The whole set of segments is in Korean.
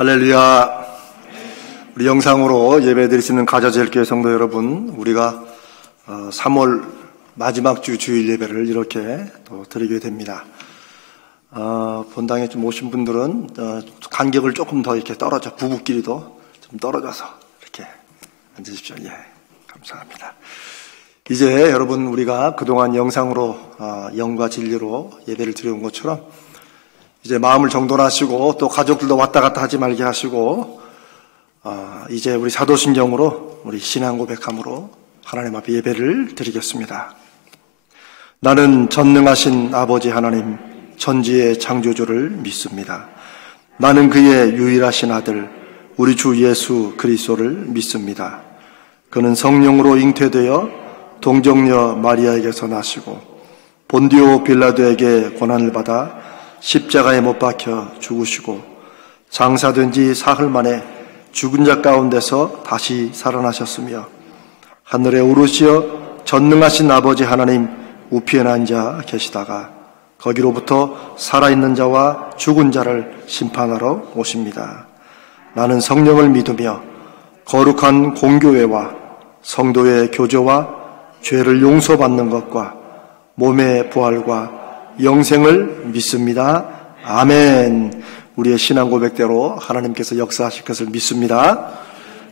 할렐루야. 우리 영상으로 예배드리시는 가자제일교회 성도 여러분, 우리가 3월 마지막 주 주일 예배를 이렇게 또 드리게 됩니다. 본당에 좀 오신 분들은 간격을 조금 더 이렇게 떨어져, 부부끼리도 좀 떨어져서 이렇게 앉으십시오. 예, 감사합니다. 이제 여러분, 우리가 그동안 영상으로 영과 진리로 예배를 드려온 것처럼 이제 마음을 정돈하시고 또 가족들도 왔다 갔다 하지 말게 하시고 이제 우리 사도신경으로 우리 신앙 고백함으로 하나님 앞에 예배를 드리겠습니다. 나는 전능하신 아버지 하나님 천지의 창조주를 믿습니다. 나는 그의 유일하신 아들 우리 주 예수 그리스도를 믿습니다. 그는 성령으로 잉태되어 동정녀 마리아에게서 나시고 본디오 빌라도에게 고난을 받아 십자가에 못 박혀 죽으시고 장사된 지 사흘 만에 죽은 자 가운데서 다시 살아나셨으며 하늘에 오르시어 전능하신 아버지 하나님 우편에 앉아 계시다가 거기로부터 살아있는 자와 죽은 자를 심판하러 오십니다. 나는 성령을 믿으며 거룩한 공교회와 성도의 교제와 죄를 용서받는 것과 몸의 부활과 영생을 믿습니다. 아멘. 우리의 신앙 고백대로 하나님께서 역사하실 것을 믿습니다.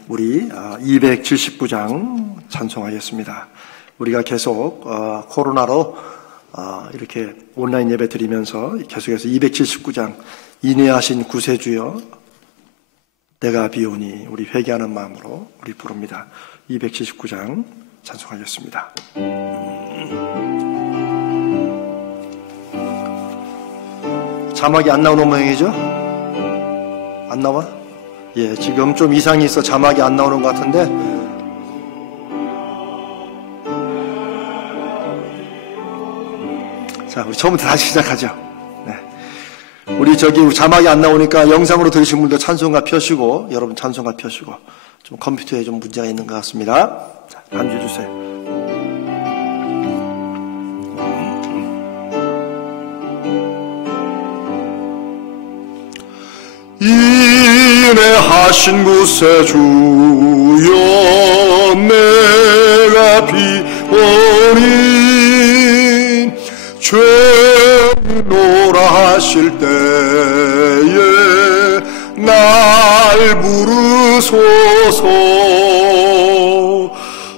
우리 279장 찬송하겠습니다. 우리가 계속 코로나로 이렇게 온라인 예배 드리면서 계속해서 279장 인내하신 구세주여 내가 비오니 우리 회개하는 마음으로 우리 부릅니다. 279장 찬송하겠습니다. 자막이 안 나오는 모양이죠? 안 나와? 예, 지금 좀 이상이 있어 자막이 안 나오는 것 같은데 자, 우리 처음부터 다시 시작하죠. 네. 우리 자막이 안 나오니까 영상으로 들으신 분들 찬송가 펴시고 여러분 찬송가 펴시고 좀 컴퓨터에 좀 문제가 있는 것 같습니다. 자, 반주해 주세요. 인내하신 구세주여 내가 비오니 죄노라 하실 때에 날 부르소서.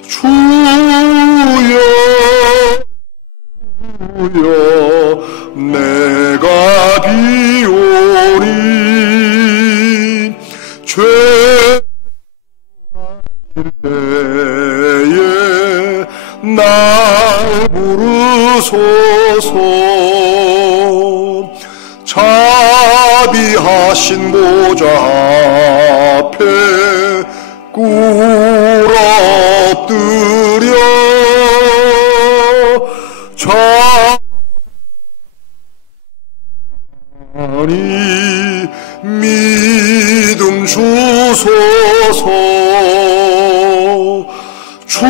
주여 내가 비오니 죄 때에 날 부르소서. 자비하신 보좌 앞에 꿇어 엎드려 자니 믿음 주소서. 주여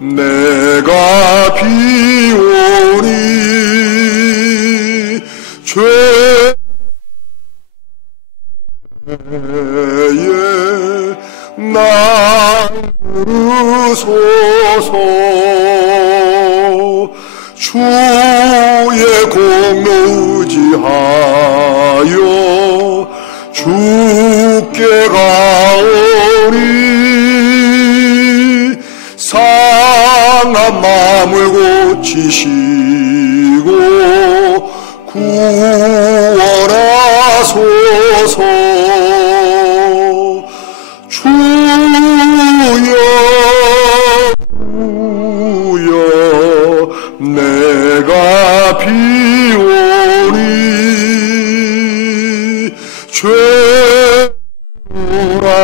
내가 비오니 죄에 날 부르소서. 주의 공로 의지하여 주께 가오니 상한 마음을 고치시고 구원하소서. 주여 내가 비오니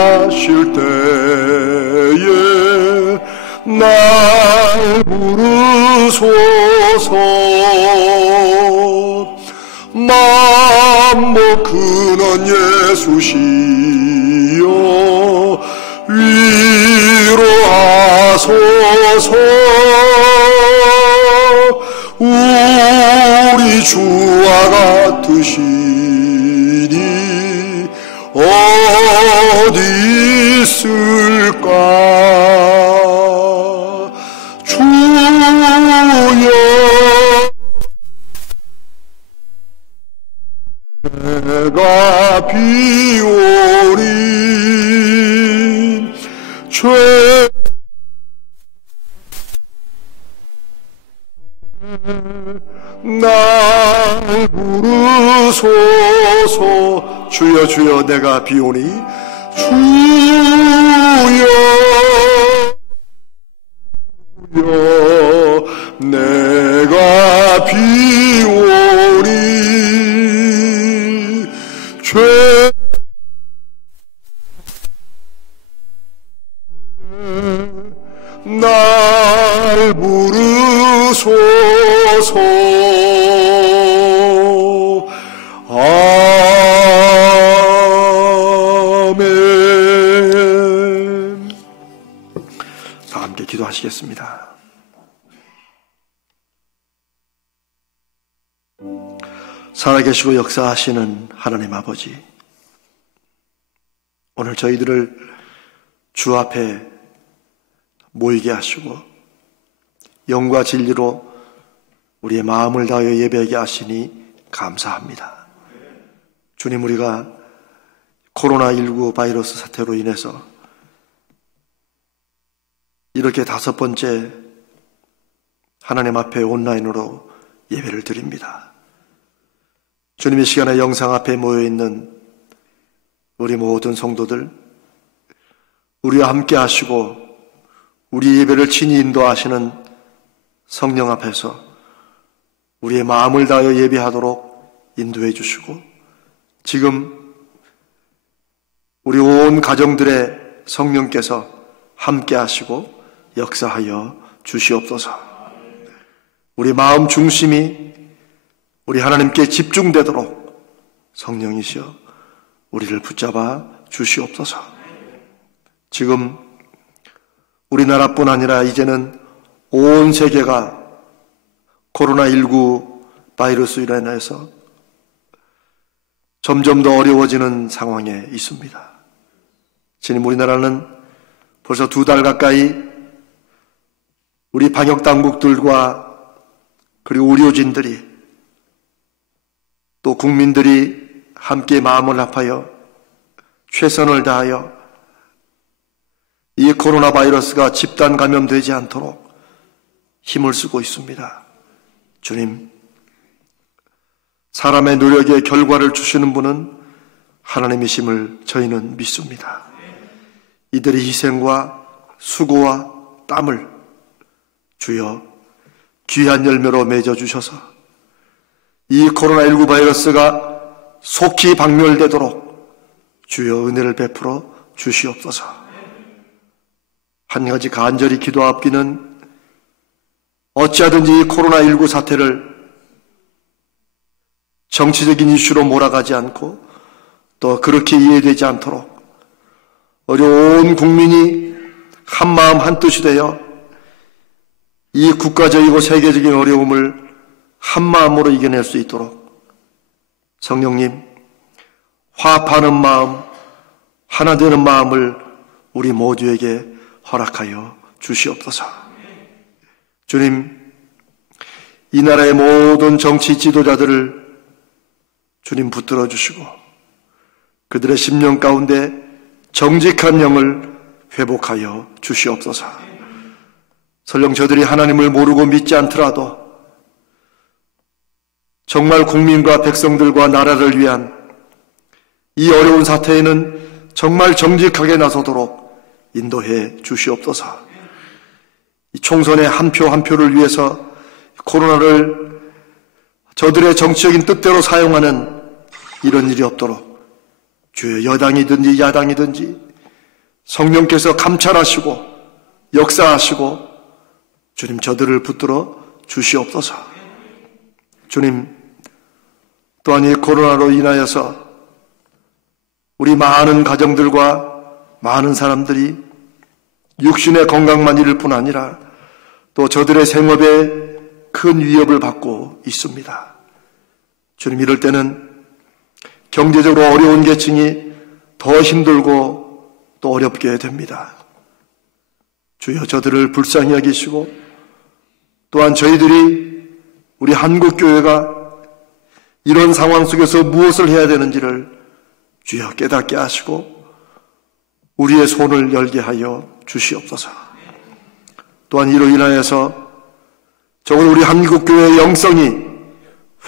죄하실 때에 날 부르소서. 만복 근원 예수시여 위로하소서. 우리 주와 같으시니 어디 있을까. 주여 내가 비오리 죄 날 부르소서. 주여 주여 내가 비오니 주여 주여 내가 비오니 죄 날 부르소서. 아멘. 다 함께 기도하시겠습니다. 살아계시고 역사하시는 하나님 아버지, 오늘 저희들을 주 앞에 모이게 하시고 영과 진리로 우리의 마음을 다하여 예배하게 하시니 감사합니다. 주님, 우리가 코로나19 바이러스 사태로 인해서 이렇게 5번째 하나님 앞에 온라인으로 예배를 드립니다. 주님의 시간에 영상 앞에 모여있는 우리 모든 성도들, 우리와 함께 하시고 우리 예배를 친히 인도하시는 성령 앞에서 우리의 마음을 다하여 예배하도록 인도해 주시고, 지금 우리 온 가정들의 성령께서 함께 하시고 역사하여 주시옵소서. 우리 마음 중심이 우리 하나님께 집중되도록 성령이시여 우리를 붙잡아 주시옵소서. 지금 우리나라뿐 아니라 이제는 온 세계가 코로나19 바이러스로 인해서 점점 더 어려워지는 상황에 있습니다. 지금 우리나라는 벌써 2달 가까이 우리 방역당국들과 그리고 의료진들이 또 국민들이 함께 마음을 합하여 최선을 다하여 이 코로나 바이러스가 집단 감염되지 않도록 힘을 쓰고 있습니다. 주님, 사람의 노력의 결과를 주시는 분은 하나님이심을 저희는 믿습니다. 이들의 희생과 수고와 땀을 주여 귀한 열매로 맺어주셔서 이 코로나19 바이러스가 속히 박멸되도록 주여 은혜를 베풀어 주시옵소서. 한 가지 간절히 기도하옵기는 어찌하든지 이 코로나19 사태를 정치적인 이슈로 몰아가지 않고 또 그렇게 이해되지 않도록 어려운 국민이 한마음 한뜻이 되어 이 국가적이고 세계적인 어려움을 한마음으로 이겨낼 수 있도록 성령님, 화합하는 마음, 하나 되는 마음을 우리 모두에게 허락하여 주시옵소서. 주님, 이 나라의 모든 정치 지도자들을 주님 붙들어 주시고 그들의 심령 가운데 정직한 영을 회복하여 주시옵소서. 설령 저들이 하나님을 모르고 믿지 않더라도 정말 국민과 백성들과 나라를 위한 이 어려운 사태에는 정말 정직하게 나서도록 인도해 주시옵소서. 이 총선의 한 표 한 표를 위해서 코로나를 저들의 정치적인 뜻대로 사용하는 이런 일이 없도록 주여 여당이든지 야당이든지 성령께서 감찰하시고 역사하시고 주님 저들을 붙들어 주시옵소서. 주님, 또한 이 코로나로 인하여서 우리 많은 가정들과 많은 사람들이 육신의 건강만 잃을 뿐 아니라 또 저들의 생업에 큰 위협을 받고 있습니다. 주님, 이럴 때는 경제적으로 어려운 계층이 더 힘들고 또 어렵게 됩니다. 주여, 저들을 불쌍히 여기시고 또한 저희들이 우리 한국교회가 이런 상황 속에서 무엇을 해야 되는지를 주여 깨닫게 하시고 우리의 손을 열게 하여 주시옵소서. 또한 이로 인하여서 적어도 우리 한국교회의 영성이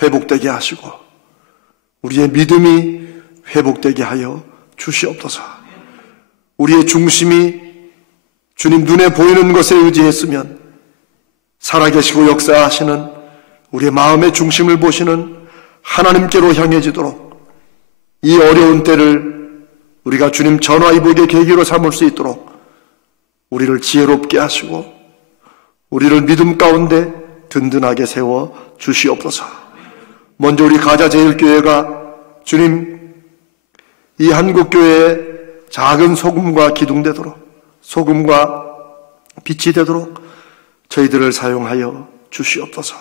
회복되게 하시고 우리의 믿음이 회복되게 하여 주시옵소서. 우리의 중심이 주님 눈에 보이는 것에 의지했으면 살아계시고 역사하시는 우리의 마음의 중심을 보시는 하나님께로 향해지도록 이 어려운 때를 우리가 주님 전화위복의 계기로 삼을 수 있도록 우리를 지혜롭게 하시고 우리를 믿음 가운데 든든하게 세워 주시옵소서. 먼저 우리 가자제일교회가 주님 이 한국교회의 작은 소금과 기둥되도록 소금과 빛이 되도록 저희들을 사용하여 주시옵소서.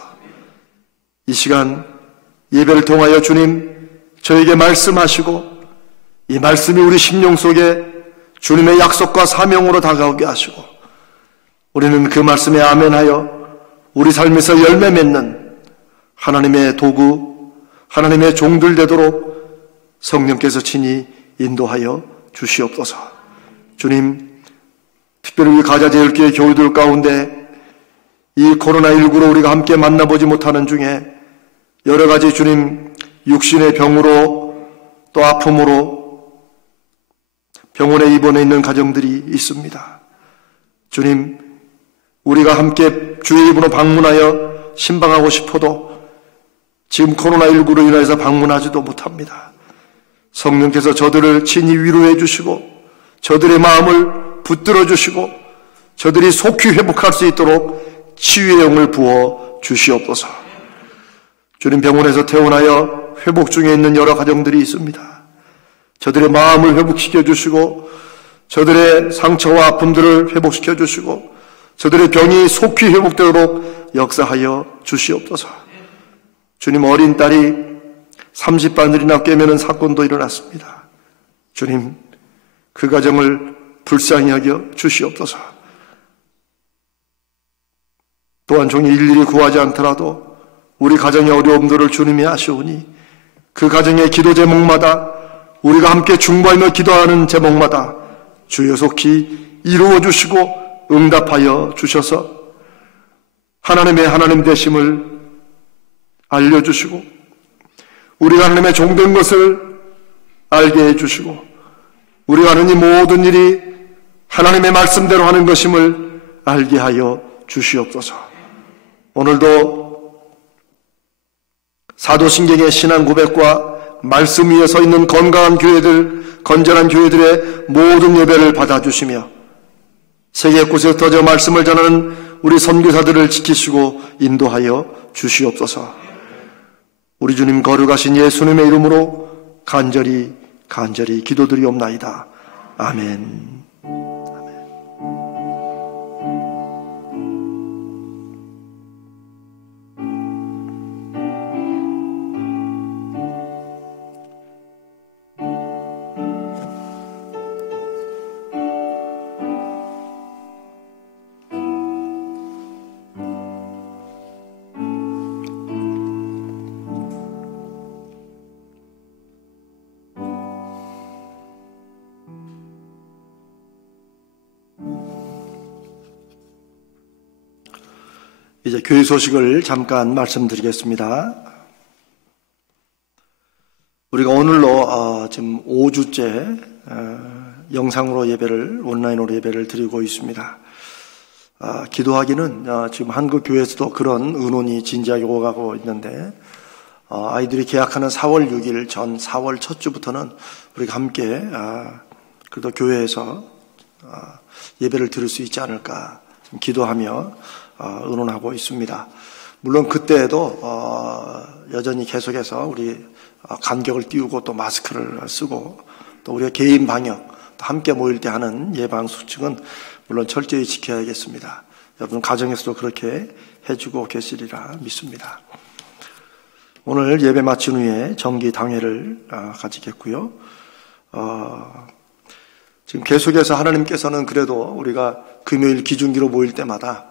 이 시간 예배를 통하여 주님 저에게 말씀하시고 이 말씀이 우리 심령 속에 주님의 약속과 사명으로 다가오게 하시고 우리는 그 말씀에 아멘하여 우리 삶에서 열매 맺는 하나님의 도구, 하나님의 종들 되도록 성령께서 친히 인도하여 주시옵소서. 주님, 특별히 우리 가자제일교회 교우들 가운데 이 코로나19로 우리가 함께 만나보지 못하는 중에 여러 가지 주님 육신의 병으로 또 아픔으로 병원에 입원해 있는 가정들이 있습니다. 주님, 우리가 함께 주의 이름으로 방문하여 신방하고 싶어도 지금 코로나19로 인해서 방문하지도 못합니다. 성령께서 저들을 친히 위로해 주시고 저들의 마음을 붙들어 주시고 저들이 속히 회복할 수 있도록 치유의 영을 부어 주시옵소서. 주님, 병원에서 퇴원하여 회복 중에 있는 여러 가정들이 있습니다. 저들의 마음을 회복시켜 주시고 저들의 상처와 아픔들을 회복시켜 주시고 저들의 병이 속히 회복되도록 역사하여 주시옵소서. 주님, 어린 딸이 30바늘이나 꿰매는 사건도 일어났습니다. 주님, 그 가정을 불쌍히 여겨 주시옵소서. 또한 종이 일일이 구하지 않더라도 우리 가정의 어려움들을 주님이 아시오니 그 가정의 기도 제목마다 우리가 함께 중보하며 기도하는 제목마다 주여 속히 이루어 주시고 응답하여 주셔서 하나님의 하나님 되심을 알려주시고 우리가 하나님의 종된 것을 알게 해주시고 우리가 하는 이 모든 일이 하나님의 말씀대로 하는 것임을 알게 하여 주시옵소서. 오늘도 사도신경의 신앙 고백과 말씀 위에 서 있는 건강한 교회들, 건전한 교회들의 모든 예배를 받아주시며 세계 곳에 터져 말씀을 전하는 우리 선교사들을 지키시고 인도하여 주시옵소서. 우리 주님 거룩하신 예수님의 이름으로 간절히 기도드리옵나이다. 아멘. 이제 교회 소식을 잠깐 말씀드리겠습니다. 우리가 오늘로 지금 5주째 영상으로 예배를, 온라인으로 예배를 드리고 있습니다. 기도하기는 지금 한국 교회에서도 그런 의논이 진지하게 오가고 있는데 아이들이 개학하는 4월 6일 전 4월 첫 주부터는 우리가 함께 그래도 교회에서 예배를 드릴 수 있지 않을까 기도하며 의논하고 있습니다. 물론 그때에도 여전히 계속해서 우리 간격을 띄우고 또 마스크를 쓰고 또 우리가 개인 방역 또 함께 모일 때 하는 예방 수칙은 물론 철저히 지켜야겠습니다. 여러분 가정에서도 그렇게 해주고 계시리라 믿습니다. 오늘 예배 마친 후에 정기 당회를 가지겠고요. 지금 계속해서 하나님께서는 그래도 우리가 금요일 기중기로 모일 때마다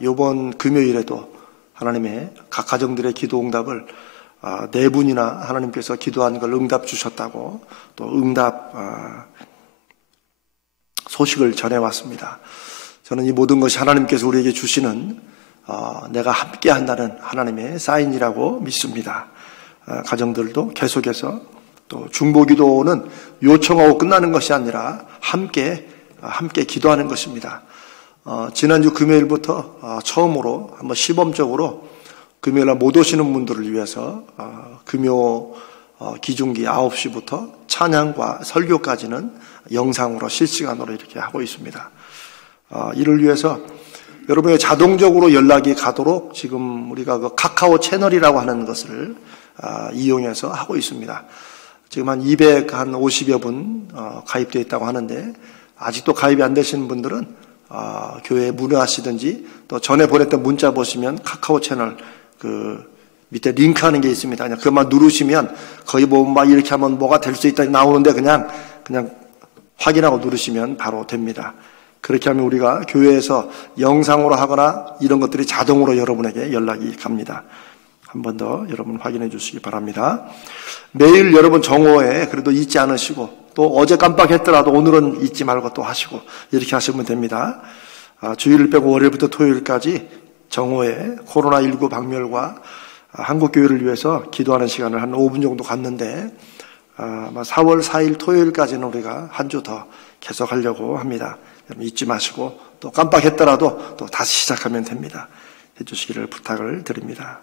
이번 금요일에도 하나님의 각 가정들의 기도 응답을 4분이나 하나님께서 기도한 걸 응답 주셨다고 또 응답 소식을 전해왔습니다. 저는 이 모든 것이 하나님께서 우리에게 주시는 내가 함께 한다는 하나님의 사인이라고 믿습니다. 가정들도 계속해서 또 중보기도는 요청하고 끝나는 것이 아니라 함께 기도하는 것입니다. 지난주 금요일부터 처음으로 한번 시범적으로 금요일날 못 오시는 분들을 위해서 금요 기중기 9시부터 찬양과 설교까지는 영상으로 실시간으로 이렇게 하고 있습니다. 이를 위해서 여러분의 자동적으로 연락이 가도록 지금 우리가 그 카카오 채널이라고 하는 것을 이용해서 하고 있습니다. 지금 한 250여 분 가입되어 있다고 하는데 아직도 가입이 안 되시는 분들은 교회에 문의하시든지 또 전에 보냈던 문자 보시면 카카오 채널 그 밑에 링크하는 게 있습니다. 그냥 그것만 누르시면 거의 뭐 막 이렇게 하면 뭐가 될 수 있다 나오는데 그냥 확인하고 누르시면 바로 됩니다. 그렇게 하면 우리가 교회에서 영상으로 하거나 이런 것들이 자동으로 여러분에게 연락이 갑니다. 한 번 더 여러분 확인해 주시기 바랍니다. 매일 여러분 정오에 그래도 잊지 않으시고 또 어제 깜빡했더라도 오늘은 잊지 말고 또 하시고 이렇게 하시면 됩니다. 주일을 빼고 월요일부터 토요일까지 정오에 코로나19 박멸과 한국교회를 위해서 기도하는 시간을 한 5분 정도 갖는데 4월 4일 토요일까지는 우리가 한 주 더 계속하려고 합니다. 잊지 마시고 또 깜빡했더라도 또 다시 시작하면 됩니다. 해주시기를 부탁을 드립니다.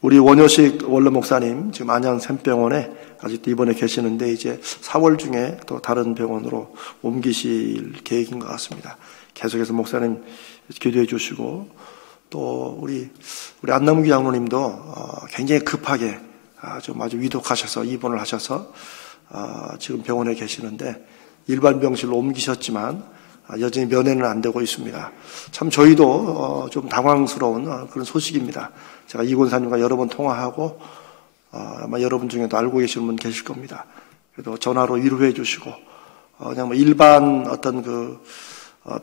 우리 원효식 원로 목사님 지금 안양 샘병원에 아직도 입원해 계시는데 이제 4월 중에 또 다른 병원으로 옮기실 계획인 것 같습니다. 계속해서 목사님 기도해 주시고 또 우리 안남기 장로님도 굉장히 급하게 좀 아주 위독하셔서 입원을 하셔서 지금 병원에 계시는데 일반 병실로 옮기셨지만 여전히 면회는 안 되고 있습니다. 참 저희도 좀 당황스러운 그런 소식입니다. 제가 이 권사님과 여러 번 통화하고 아마 여러분 중에도 알고 계시는 분 계실 겁니다. 그래도 전화로 위로해 주시고 그냥 뭐 일반 어떤 그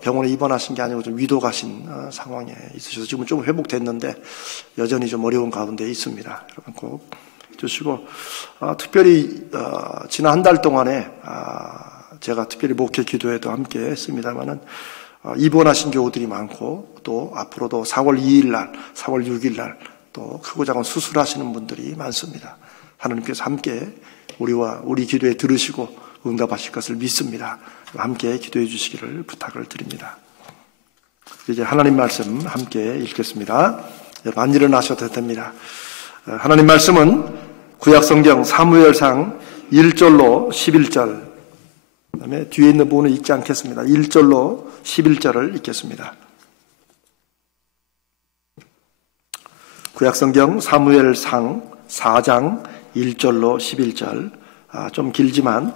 병원에 입원하신 게 아니고 좀 위독하신 상황에 있으셔서 지금 좀 회복됐는데 여전히 좀 어려운 가운데 있습니다. 여러분 꼭 주시고 특별히 지난 한 달 동안에 제가 특별히 목회 기도회도 함께 했습니다만은 입원하신 교우들이 많고 또 앞으로도 4월 2일 날, 4월 6일 날 또 크고 작은 수술하시는 분들이 많습니다. 하나님께서 함께 우리 기도에 들으시고 응답하실 것을 믿습니다. 함께 기도해 주시기를 부탁을 드립니다. 이제 하나님 말씀 함께 읽겠습니다. 여러분 안 일어나셔도 됩니다. 하나님 말씀은 구약성경 사무엘상 1절로 11절 그다음에 뒤에 있는 부분은 읽지 않겠습니다. 1절로 11절을 읽겠습니다. 구약성경 사무엘상 4장 1절로 11절 좀 길지만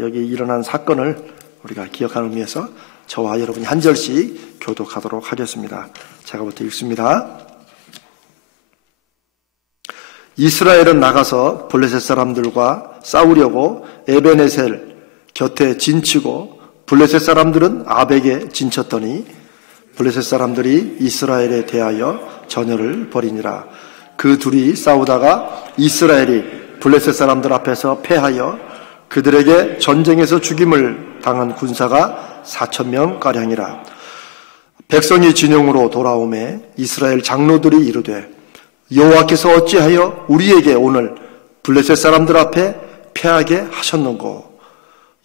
여기 일어난 사건을 우리가 기억하는 의미에서 저와 여러분이 한 절씩 교독하도록 하겠습니다. 제가부터 읽습니다. 이스라엘은 나가서 블레셋 사람들과 싸우려고 에베네셀 곁에 진치고 블레셋 사람들은 아벡에 진쳤더니 블레셋 사람들이 이스라엘에 대하여 전열을 벌이니라. 그 둘이 싸우다가 이스라엘이 블레셋 사람들 앞에서 패하여 그들에게 전쟁에서 죽임을 당한 군사가 4,000명가량이라. 백성이 진영으로 돌아오매 이스라엘 장로들이 이르되 여호와께서 어찌하여 우리에게 오늘 블레셋 사람들 앞에 패하게 하셨는고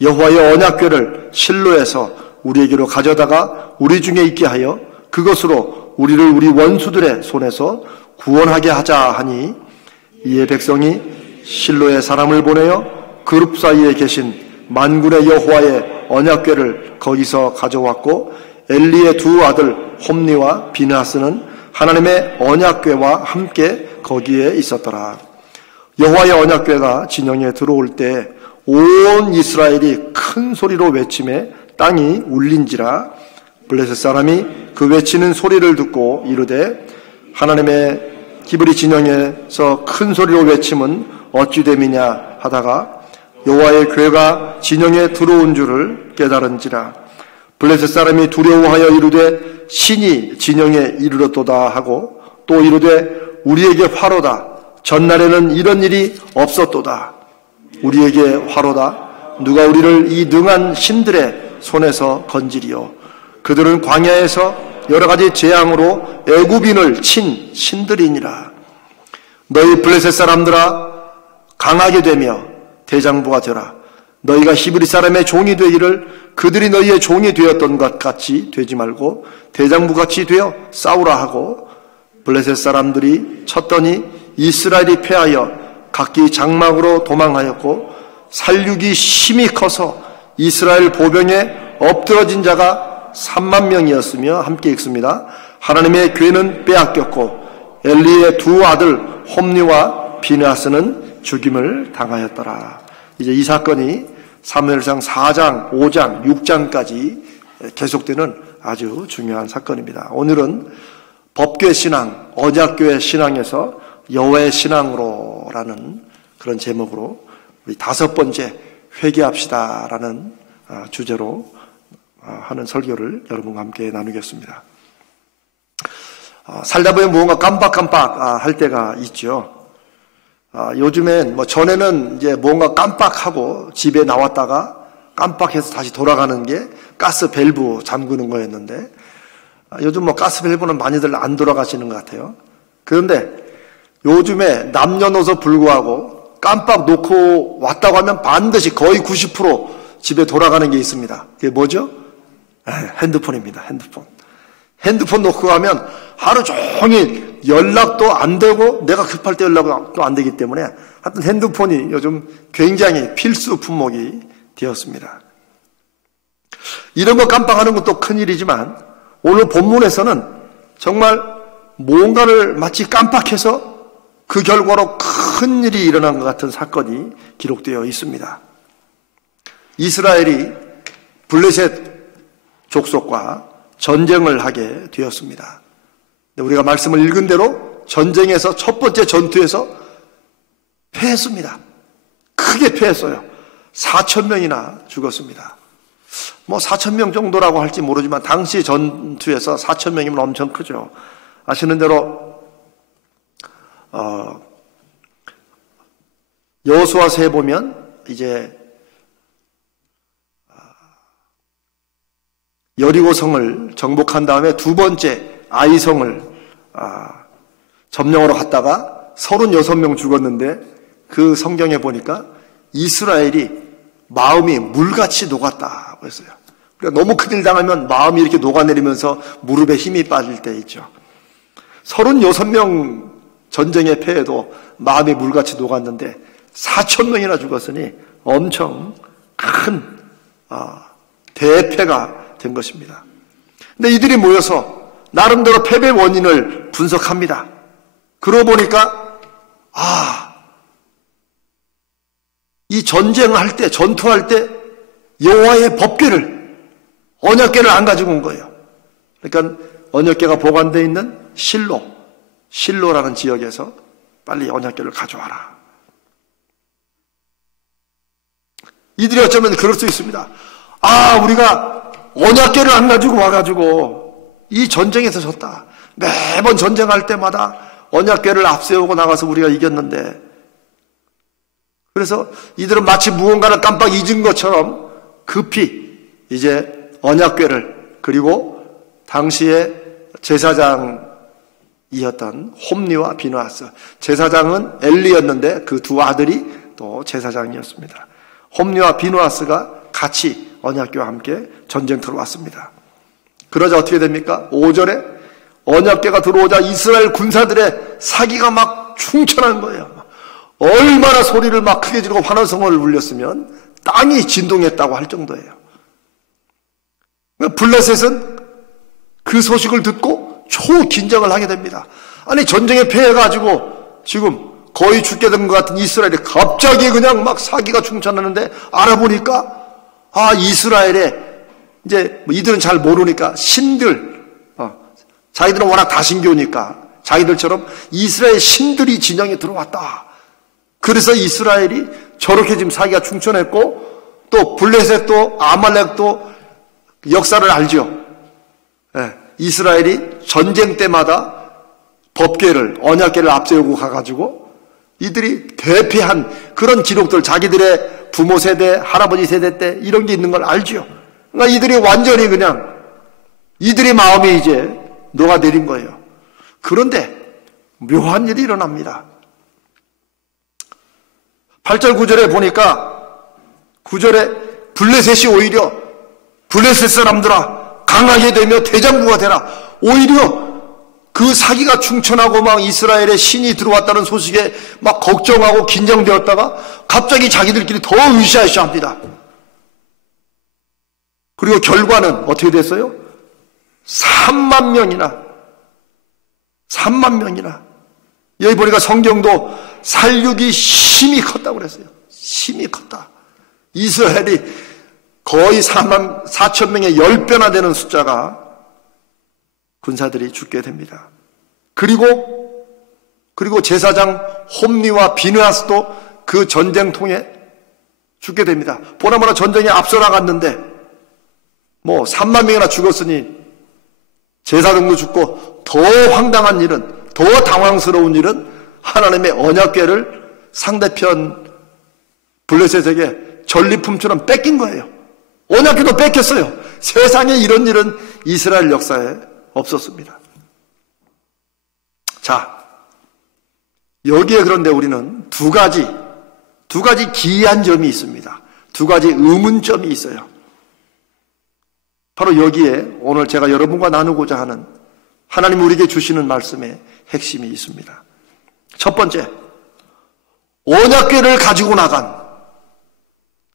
여호와의 언약궤를 실로에서 우리에게로 가져다가 우리 중에 있게 하여 그것으로 우리를 우리 원수들의 손에서 구원하게 하자 하니 이에 백성이 실로에 사람을 보내어 그룹 사이에 계신 만군의 여호와의 언약궤를 거기서 가져왔고 엘리의 두 아들 홈니와 비느하스는 하나님의 언약궤와 함께 거기에 있었더라. 여호와의 언약궤가 진영에 들어올 때 온 이스라엘이 큰 소리로 외치매 땅이 울린지라. 블레셋 사람이 그 외치는 소리를 듣고 이르되 하나님의 기브리 진영에서 큰 소리로 외침은 어찌 됨이냐 하다가 여호와의 괴가 진영에 들어온 줄을 깨달은지라. 블레셋 사람이 두려워하여 이르되 신이 진영에 이르렀도다 하고 또 이르되 우리에게 화로다. 전날에는 이런 일이 없었도다. 우리에게 화로다. 누가 우리를 이 능한 신들의 손에서 건지리요. 그들은 광야에서 여러 가지 재앙으로 애굽인을 친 신들이니라. 너희 블레셋 사람들아 강하게 되며 대장부가 되라. 너희가 히브리 사람의 종이 되기를 그들이 너희의 종이 되었던 것 같이 되지 말고 대장부같이 되어 싸우라 하고 블레셋 사람들이 쳤더니 이스라엘이 패하여 각기 장막으로 도망하였고 살육이 심히 커서 이스라엘 보병에 엎드러진 자가 3만 명이었으며 함께 읽습니다. 하나님의 괴는 빼앗겼고 엘리의 두 아들 홈리와 비느하스는 죽임을 당하였더라. 이제 이 사건이 사무엘상 4장, 5장, 6장까지 계속되는 아주 중요한 사건입니다. 오늘은 법궤 신앙, 언약궤 신앙에서 여호와의 신앙으로라는 그런 제목으로 우리 5번째 회개합시다라는 주제로 하는 설교를 여러분과 함께 나누겠습니다. 살다 보면 무언가 깜빡깜빡 할 때가 있죠. 요즘엔 전에는 이제 뭔가 깜빡하고 집에 나왔다가 깜빡해서 다시 돌아가는 게 가스 밸브 잠그는 거였는데 요즘 가스 밸브는 많이들 안 돌아가시는 것 같아요. 그런데 요즘에 남녀노소 불구하고 깜빡 놓고 왔다고 하면 반드시 거의 90% 집에 돌아가는 게 있습니다. 그게 뭐죠? 핸드폰입니다. 핸드폰 놓고 가면 하루 종일 연락도 안 되고 내가 급할 때 연락도 안 되기 때문에 하여튼 핸드폰이 요즘 굉장히 필수 품목이 되었습니다. 이런 거 깜빡하는 것도 큰일이지만 오늘 본문에서는 정말 뭔가를 마치 깜빡해서 그 결과로 큰 일이 일어난 것 같은 사건이 기록되어 있습니다. 이스라엘이 블레셋 족속과 전쟁을 하게 되었습니다. 우리가 말씀을 읽은 대로 전쟁에서 첫 번째 전투에서 패했습니다. 크게 패했어요. 4,000명이나 죽었습니다. 4,000명 정도라고 할지 모르지만 당시 전투에서 4,000명이면 엄청 크죠. 아시는 대로 여호수아서에 보면 이제 여리고성을 정복한 다음에 두 번째 아이성을 점령하러 갔다가 36명 죽었는데 그 성경에 보니까 이스라엘이 마음이 물같이 녹았다고 했어요. 그러니까 너무 큰일 당하면 마음이 이렇게 녹아내리면서 무릎에 힘이 빠질 때 있죠. 36명 전쟁에 패해도 마음이 물같이 녹았는데 4,000명이나 죽었으니 엄청 큰 대패가 된 것입니다. 근데 이들이 모여서 나름대로 패배 원인을 분석합니다. 그러고 보니까 이 전쟁할 때, 전투할 때 여호와의 법궤를, 언약궤를 안 가지고 온 거예요. 그러니까 언약궤가 보관되어 있는 실로라는 지역에서 빨리 언약궤를 가져와라. 이들이 어쩌면 그럴 수 있습니다. 우리가 언약궤를 안 가지고 와가지고 이 전쟁에서 졌다. 매번 전쟁할 때마다 언약궤를 앞세우고 나가서 우리가 이겼는데, 그래서 이들은 마치 무언가를 깜빡 잊은 것처럼 급히 이제 언약궤를, 그리고 당시에 제사장이었던 홈리와 비느하스, 제사장은 엘리였는데 그 두 아들이 또 제사장이었습니다. 홈리와 비느하스가 같이 언약궤와 함께 전쟁터로 왔습니다. 그러자 어떻게 됩니까? 5절에 언약궤가 들어오자 이스라엘 군사들의 사기가 막 충천한 거예요. 얼마나 소리를 막 크게 지르고 환호성을 울렸으면 땅이 진동했다고 할 정도예요. 블레셋은 그 소식을 듣고 초긴장을 하게 됩니다. 아니 전쟁에 패해가지고 지금 거의 죽게 된 것 같은 이스라엘이 갑자기 그냥 막 사기가 충천하는데 알아보니까 이스라엘에 이제 이들은 잘 모르니까 신들, 자기들은 워낙 다신교니까 자기들처럼 이스라엘 신들이 진영에 들어왔다. 그래서 이스라엘이 저렇게 지금 사기가 충천했고 또 블레셋도 아말렉도 역사를 알죠. 이스라엘이 전쟁 때마다 법궤를 언약궤를 앞세우고 가가지고 이들이 대피한 그런 기록들 자기들의 부모 세대 할아버지 세대 때 이런 게 있는 걸 알죠. 그러니까 이들이 완전히 그냥 이들의 마음이 이제 녹아내린 거예요. 그런데 묘한 일이 일어납니다. 8절 9절에 보니까 9절에 블레셋이 오히려 블레셋 사람들아 강하게 되며 대장부가 되라. 오히려 그 사기가 충천하고 막 이스라엘에 신이 들어왔다는 소식에 막 걱정하고 긴장되었다가 갑자기 자기들끼리 더 으쌰으쌰합니다. 그리고 결과는 어떻게 됐어요? 3만 명이나 여기 보니까 성경도 살육이 심히 컸다고 그랬어요. 심히 컸다. 이스라엘이 거의 4만 4천 명의 10배나 되는 숫자가 군사들이 죽게 됩니다. 그리고 제사장 홈리와 비느하스도 그 전쟁통에 죽게 됩니다. 보나마나 전쟁에 앞서 나갔는데 뭐 3만 명이나 죽었으니 제사장도 죽고 더 황당한 일은 더 당황스러운 일은 하나님의 언약궤를 상대편 블레셋에게 전리품처럼 뺏긴 거예요. 언약궤도 뺏겼어요. 세상에 이런 일은 이스라엘 역사에 없었습니다. 자, 여기에 그런데 우리는 두 가지 기이한 점이 있습니다. 두 가지 의문점이 있어요. 바로 여기에 오늘 제가 여러분과 나누고자 하는 하나님 우리에게 주시는 말씀의 핵심이 있습니다. 첫 번째, 언약궤를 가지고 나간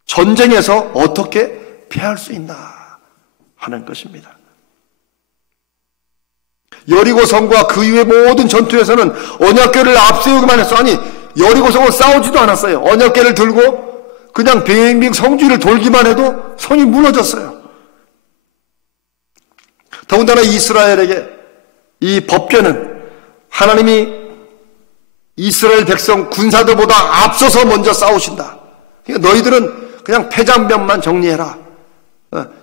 전쟁에서 어떻게 패할 수 있나 하는 것입니다. 여리고성과 그 이후의 모든 전투에서는 언약궤를 앞세우기만 했어. 아니, 여리고성을 싸우지도 않았어요. 언약궤를 들고 그냥 빙빙 성주를 돌기만 해도 성이 무너졌어요. 더군다나 이스라엘에게 이 법궤는 하나님이 이스라엘 백성 군사들보다 앞서서 먼저 싸우신다. 그러니까 너희들은 그냥 패장면만 정리해라.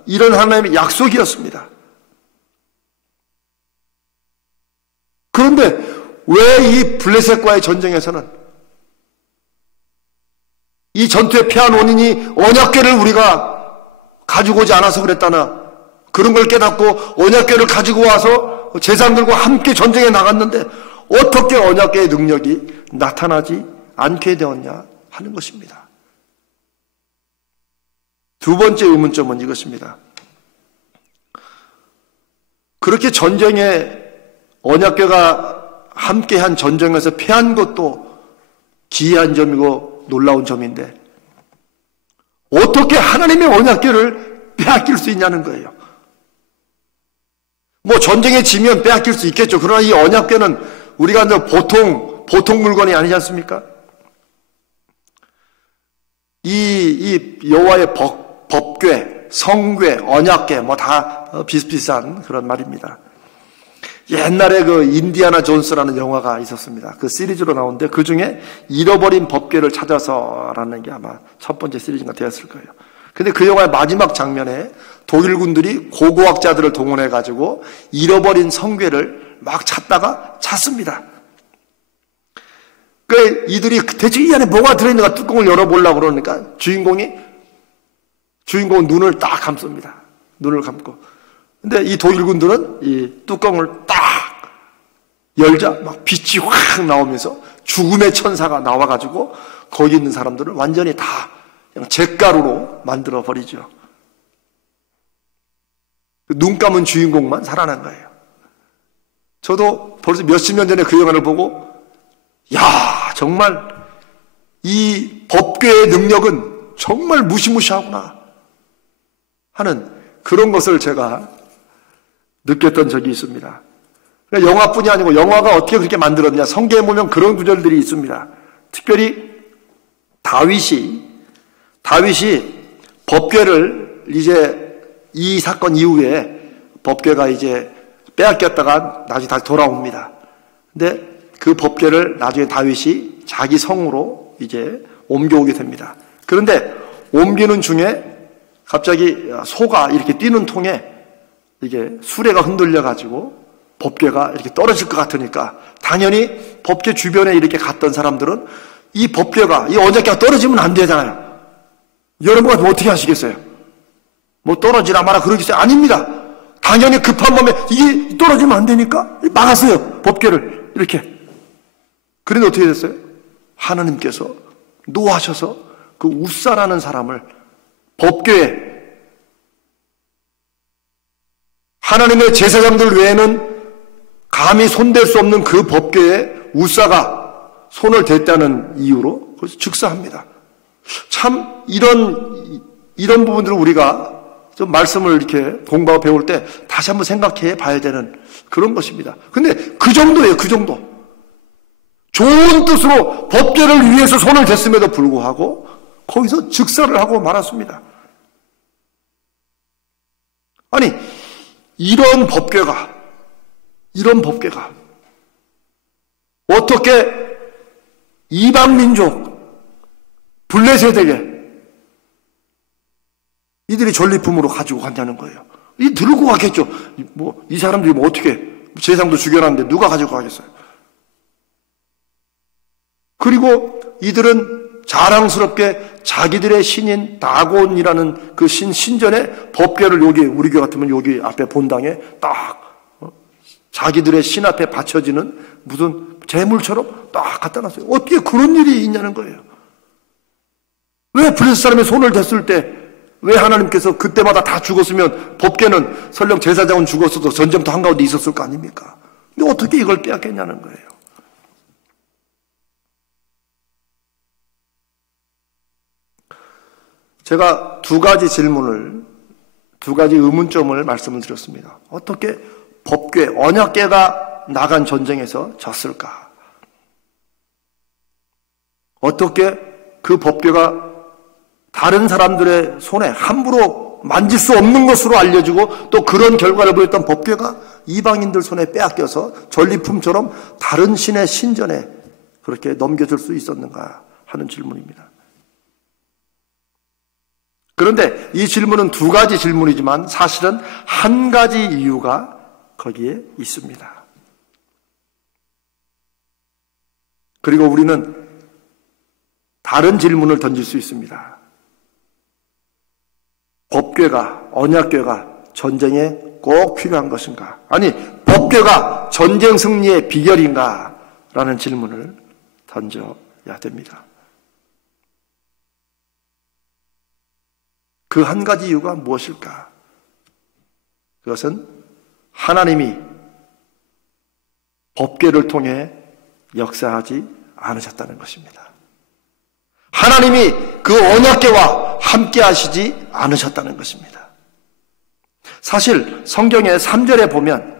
이런 하나님의 약속이었습니다. 그런데 왜 이 블레셋과의 전쟁에서는 이 전투에 패한 원인이 언약궤를 우리가 가지고 오지 않아서 그랬다나 그런 걸 깨닫고 언약궤를 가지고 와서 제사장들과 함께 전쟁에 나갔는데 어떻게 언약궤의 능력이 나타나지 않게 되었냐 하는 것입니다. 두 번째 의문점은 이것입니다. 그렇게 전쟁에 언약궤가 함께한 전쟁에서 패한 것도 기이한 점이고 놀라운 점인데 어떻게 하나님의 언약궤를 빼앗길 수 있냐는 거예요. 뭐 전쟁에 지면 빼앗길 수 있겠죠. 그러나 이 언약궤는 우리가 보통 물건이 아니지 않습니까? 이 여호와의 법궤, 성궤, 언약궤 뭐 다 비슷비슷한 그런 말입니다. 옛날에 그 인디아나 존스라는 영화가 있었습니다. 그 시리즈로 나오는데 그 중에 잃어버린 법궤를 찾아서라는 게 아마 첫 번째 시리즈가 되었을 거예요. 근데 그 영화의 마지막 장면에 독일군들이 고고학자들을 동원해가지고 잃어버린 성궤를 막 찾습니다. 그 이들이 대체 이 안에 뭐가 들어있는가 뚜껑을 열어보려고 그러니까 주인공은 눈을 딱 감습니다. 눈을 감고. 근데 이 독일군들은 이 뚜껑을 딱 열자 막 빛이 확 나오면서 죽음의 천사가 나와가지고 거기 있는 사람들을 완전히 다 그냥 잿가루로 만들어 버리죠. 눈 감은 주인공만 살아난 거예요. 저도 벌써 몇십 년 전에 그 영화를 보고 야, 정말 이 법궤의 능력은 정말 무시무시하구나 하는 그런 것을 제가 느꼈던 적이 있습니다. 영화뿐이 아니고 영화가 어떻게 그렇게 만들었냐. 성경에 보면 그런 구절들이 있습니다. 특별히 다윗이 법궤를 이제 이 사건 이후에 법궤가 이제 빼앗겼다가 나중에 다시 돌아옵니다. 근데 그 법궤를 나중에 다윗이 자기 성으로 이제 옮겨오게 됩니다. 그런데 옮기는 중에 갑자기 소가 이렇게 뛰는 통에 이게 수레가 흔들려가지고 법궤가 이렇게 떨어질 것 같으니까 당연히 법궤 주변에 이렇게 갔던 사람들은 이 법궤가, 이 언약궤가 떨어지면 안 되잖아요. 여러분은 어떻게 하시겠어요? 뭐 떨어지라 마라 그러겠어요? 아닙니다. 당연히 급한 마음에 이게 떨어지면 안 되니까 막았어요. 법궤를 이렇게. 그런데 어떻게 됐어요? 하나님께서 노하셔서 그 우사라는 사람을 법궤에, 하나님의 제사장들 외에는 감히 손댈 수 없는 그 법궤에 우사가 손을 댔다는 이유로 그래서 즉사합니다. 참 이런 부분들을 우리가 좀 말씀을 이렇게 공부하고 배울 때 다시 한번 생각해 봐야 되는 그런 것입니다. 근데 그 정도예요. 그 정도. 좋은 뜻으로 법궤를 위해서 손을 댔음에도 불구하고 거기서 즉사를 하고 말았습니다. 아니 이런 법궤가 어떻게 이방 민족 블레셋에게 이들이 전리품으로 가지고 간다는 거예요. 이 들고 가겠죠. 뭐 이 사람들이 뭐 어떻게 제사장도 죽여놨는데 누가 가지고 가겠어요? 그리고 이들은 자랑스럽게 자기들의 신인 다곤이라는 그 신전에 법궤를 여기 우리 교회 같으면 여기 앞에 본당에 딱 자기들의 신 앞에 바쳐지는 무슨 재물처럼 딱 갖다 놨어요. 어떻게 그런 일이 있냐는 거예요. 왜 블레셋 사람이 손을 댔을 때 왜 하나님께서 그때마다 다 죽었으면 법궤는 설령 제사장은 죽었어도 전쟁터 한가운데 있었을 거 아닙니까? 근데 어떻게 이걸 빼앗겠냐는 거예요. 제가 두 가지 의문점을 말씀을 드렸습니다. 어떻게 법궤, 언약궤가 나간 전쟁에서 졌을까? 어떻게 그 법궤가 다른 사람들의 손에 함부로 만질 수 없는 것으로 알려지고 또 그런 결과를 보였던 법궤가 이방인들 손에 빼앗겨서 전리품처럼 다른 신의 신전에 그렇게 넘겨질 수 있었는가 하는 질문입니다. 그런데 이 질문은 두 가지 질문이지만 사실은 한 가지 이유가 거기에 있습니다. 그리고 우리는 다른 질문을 던질 수 있습니다. 법궤가, 언약궤가 전쟁에 꼭 필요한 것인가? 아니, 법궤가 전쟁 승리의 비결인가? 라는 질문을 던져야 됩니다. 그 한 가지 이유가 무엇일까? 그것은 하나님이 법궤를 통해 역사하지 않으셨다는 것입니다. 하나님이 그 언약궤와 함께 하시지 않으셨다는 것입니다. 사실 성경의 3절에 보면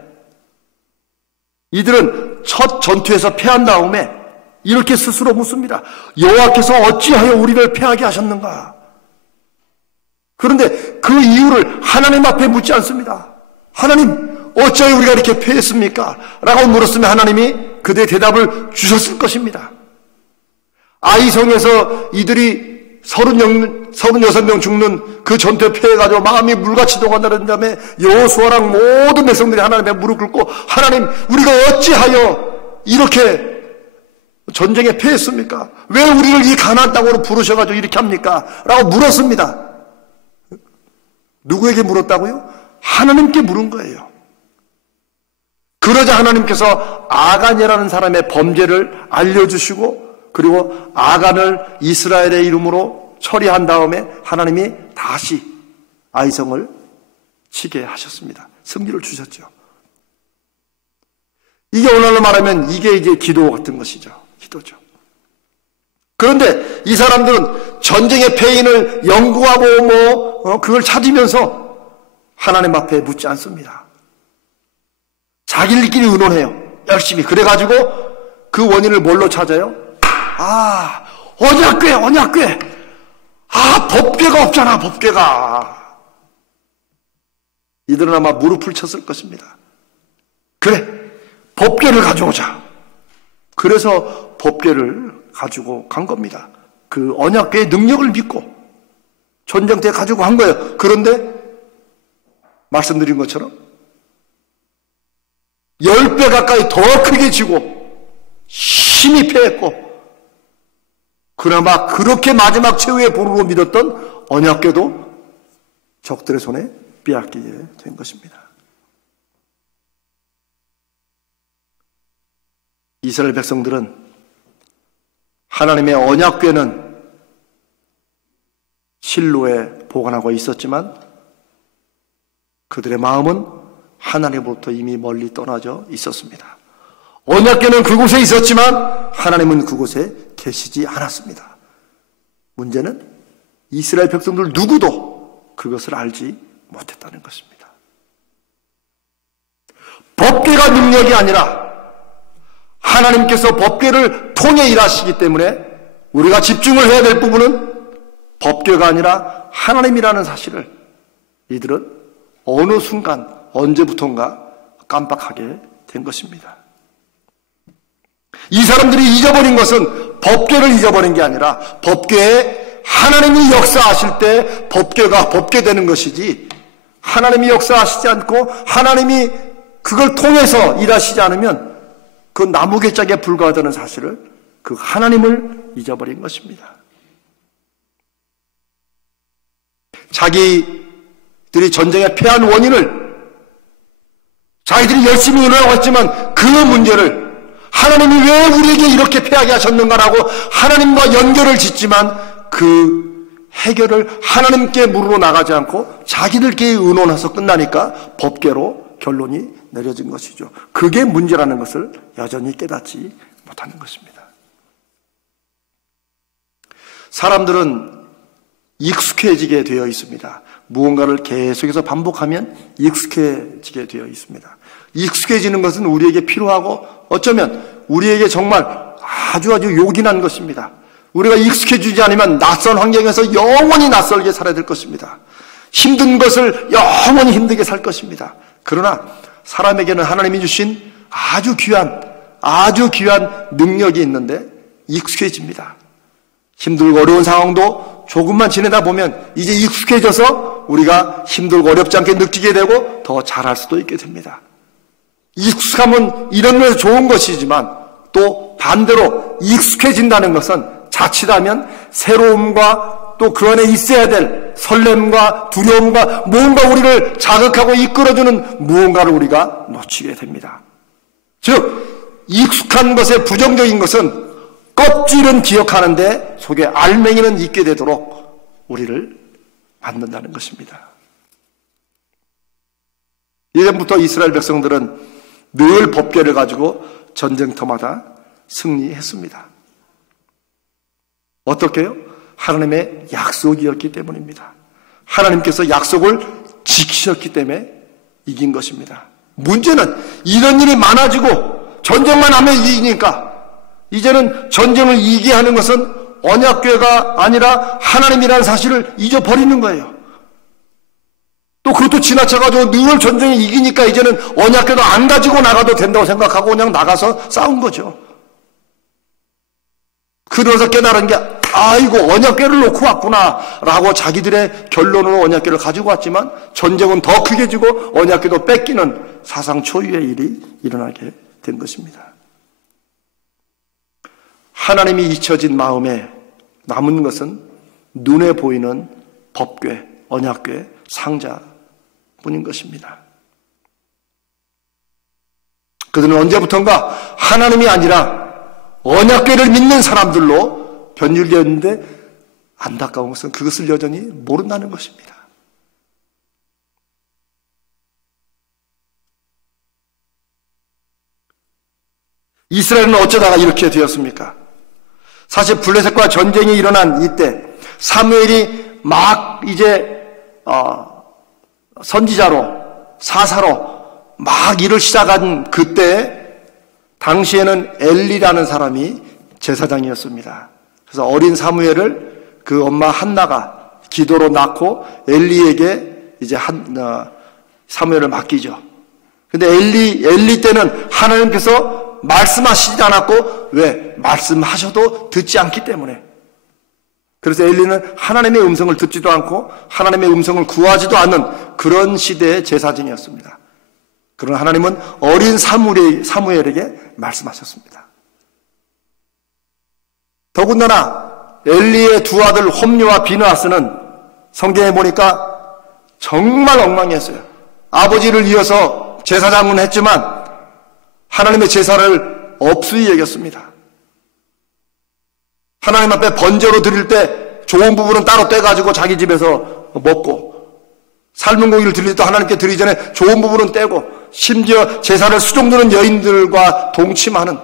이들은 첫 전투에서 패한 다음에 이렇게 스스로 묻습니다. 여호와께서 어찌하여 우리를 패하게 하셨는가? 그런데 그 이유를 하나님 앞에 묻지 않습니다. 하나님, 어찌하여 우리가 이렇게 패했습니까? 라고 물었으면 하나님이 그대의 대답을 주셨을 것입니다. 아이성에서 이들이 36명 죽는 그 전투에 패해가지고 마음이 물같이 녹아나는 다음에 여호수아랑 모든 백성들이 하나님 앞에 무릎 꿇고 하나님, 우리가 어찌하여 이렇게 전쟁에 패했습니까? 왜 우리를 이 가나안 땅으로 부르셔가지고 이렇게 합니까? 라고 물었습니다. 누구에게 물었다고요? 하나님께 물은 거예요. 그러자 하나님께서 아간이라는 사람의 범죄를 알려주시고 그리고 아간을 이스라엘의 이름으로 처리한 다음에 하나님이 다시 아이성을 치게 하셨습니다. 승리를 주셨죠. 이게 오늘로 말하면 이게 이제 기도 같은 것이죠. 기도죠. 그런데 이 사람들은 전쟁의 패인을 연구하고 그걸 찾으면서 하나님 앞에 묻지 않습니다. 자기들끼리 의논해요. 열심히. 그래가지고 그 원인을 뭘로 찾아요? 언약궤. 법궤가 없잖아, 법궤가. 이들은 아마 무릎을 쳤을 것입니다. 그래, 법궤를 가져오자. 그래서 법궤를 가지고 간 겁니다. 그 언약궤의 능력을 믿고 전쟁터에 가지고 간 거예요. 그런데 말씀드린 것처럼 10배 가까이 더 크게 지고 힘이 패했고, 그나마 그렇게 마지막 최후의 보루로 믿었던 언약궤도 적들의 손에 빼앗기게 된 것입니다. 이스라엘 백성들은 하나님의 언약궤는 실로에 보관하고 있었지만 그들의 마음은 하나님으로부터 이미 멀리 떠나져 있었습니다. 언약궤는 그곳에 있었지만 하나님은 그곳에 계시지 않았습니다. 문제는 이스라엘 백성들 누구도 그것을 알지 못했다는 것입니다. 법궤가 능력이 아니라 하나님께서 법궤를 통해 일하시기 때문에 우리가 집중을 해야 될 부분은 법궤가 아니라 하나님이라는 사실을 이들은 어느 순간 언제부턴가 깜빡하게 된 것입니다. 이 사람들이 잊어버린 것은 법궤를 잊어버린 게 아니라 법궤에 하나님이 역사하실 때 법궤가 법궤되는 것이지, 하나님이 역사하시지 않고 하나님이 그걸 통해서 일하시지 않으면 그 나무개짝에 불과하다는 사실을, 그 하나님을 잊어버린 것입니다. 자기들이 전쟁에 패한 원인을 자기들이 열심히 운영하고 있지만 그 문제를 하나님이 왜 우리에게 이렇게 패하게 하셨는가라고 하나님과 연결을 짓지만 그 해결을 하나님께 물으러 나가지 않고 자기들끼리 의논해서 끝나니까 법궤로 결론이 내려진 것이죠. 그게 문제라는 것을 여전히 깨닫지 못하는 것입니다. 사람들은 익숙해지게 되어 있습니다. 무언가를 계속해서 반복하면 익숙해지게 되어 있습니다. 익숙해지는 것은 우리에게 필요하고 어쩌면 우리에게 정말 아주 요긴한 것입니다. 우리가 익숙해지지 않으면 낯선 환경에서 영원히 낯설게 살아야 될 것입니다. 힘든 것을 영원히 힘들게 살 것입니다. 그러나 사람에게는 하나님이 주신 아주 귀한 능력이 있는데 익숙해집니다. 힘들고 어려운 상황도 조금만 지내다 보면 이제 익숙해져서 우리가 힘들고 어렵지 않게 느끼게 되고 더 잘할 수도 있게 됩니다. 익숙함은 이런 면에서 좋은 것이지만 또 반대로 익숙해진다는 것은 자칫하면 새로움과 또 그 안에 있어야 될 설렘과 두려움과 뭔가 우리를 자극하고 이끌어주는 무언가를 우리가 놓치게 됩니다. 즉 익숙한 것의 부정적인 것은 껍질은 기억하는데 속에 알맹이는 잊게 되도록 우리를 만든다는 것입니다. 예전부터 이스라엘 백성들은 늘 법궤를 가지고 전쟁터마다 승리했습니다. 어떻게요? 하나님의 약속이었기 때문입니다. 하나님께서 약속을 지키셨기 때문에 이긴 것입니다. 문제는 이런 일이 많아지고 전쟁만 하면 이기니까 이제는 전쟁을 이기게 하는 것은 언약궤가 아니라 하나님이라는 사실을 잊어버리는 거예요. 또 그것도 지나쳐가지고 늘 전쟁에 이기니까 이제는 언약궤도 안 가지고 나가도 된다고 생각하고 그냥 나가서 싸운 거죠. 그러면서 깨달은 게 아이고 언약궤를 놓고 왔구나 라고 자기들의 결론으로 언약궤를 가지고 왔지만 전쟁은 더 크게 지고 언약궤도 뺏기는 사상 초유의 일이 일어나게 된 것입니다. 하나님이 잊혀진 마음에 남은 것은 눈에 보이는 법궤, 언약궤, 상자뿐인 것입니다. 그들은 언제부턴가 하나님이 아니라 언약궤를 믿는 사람들로 변질되었는데 안타까운 것은 그것을 여전히 모른다는 것입니다. 이스라엘은 어쩌다가 이렇게 되었습니까? 사실 블레셋과 전쟁이 일어난 이때 사무엘이 막 이제 선지자로 사사로 막 일을 시작한 그때 당시에는 엘리라는 사람이 제사장이었습니다. 그래서 어린 사무엘을 그 엄마 한나가 기도로 낳고 엘리에게 이제 사무엘을 맡기죠. 근데 엘리 때는 하나님께서 말씀하시지 않았고, 왜? 말씀하셔도 듣지 않기 때문에. 그래서 엘리는 하나님의 음성을 듣지도 않고 하나님의 음성을 구하지도 않는 그런 시대의 제사장이었습니다. 그러나 하나님은 어린 사무엘에게 말씀하셨습니다. 더군다나 엘리의 두 아들 홈리와 비느하스는 성경에 보니까 정말 엉망이었어요. 아버지를 이어서 제사장은 했지만 하나님의 제사를 업수히 여겼습니다. 하나님 앞에 번제로 드릴 때 좋은 부분은 따로 떼가지고 자기 집에서 먹고, 삶은 고기를 드릴 때 하나님께 드리기 전에 좋은 부분은 떼고, 심지어 제사를 수종드는 여인들과 동침하는,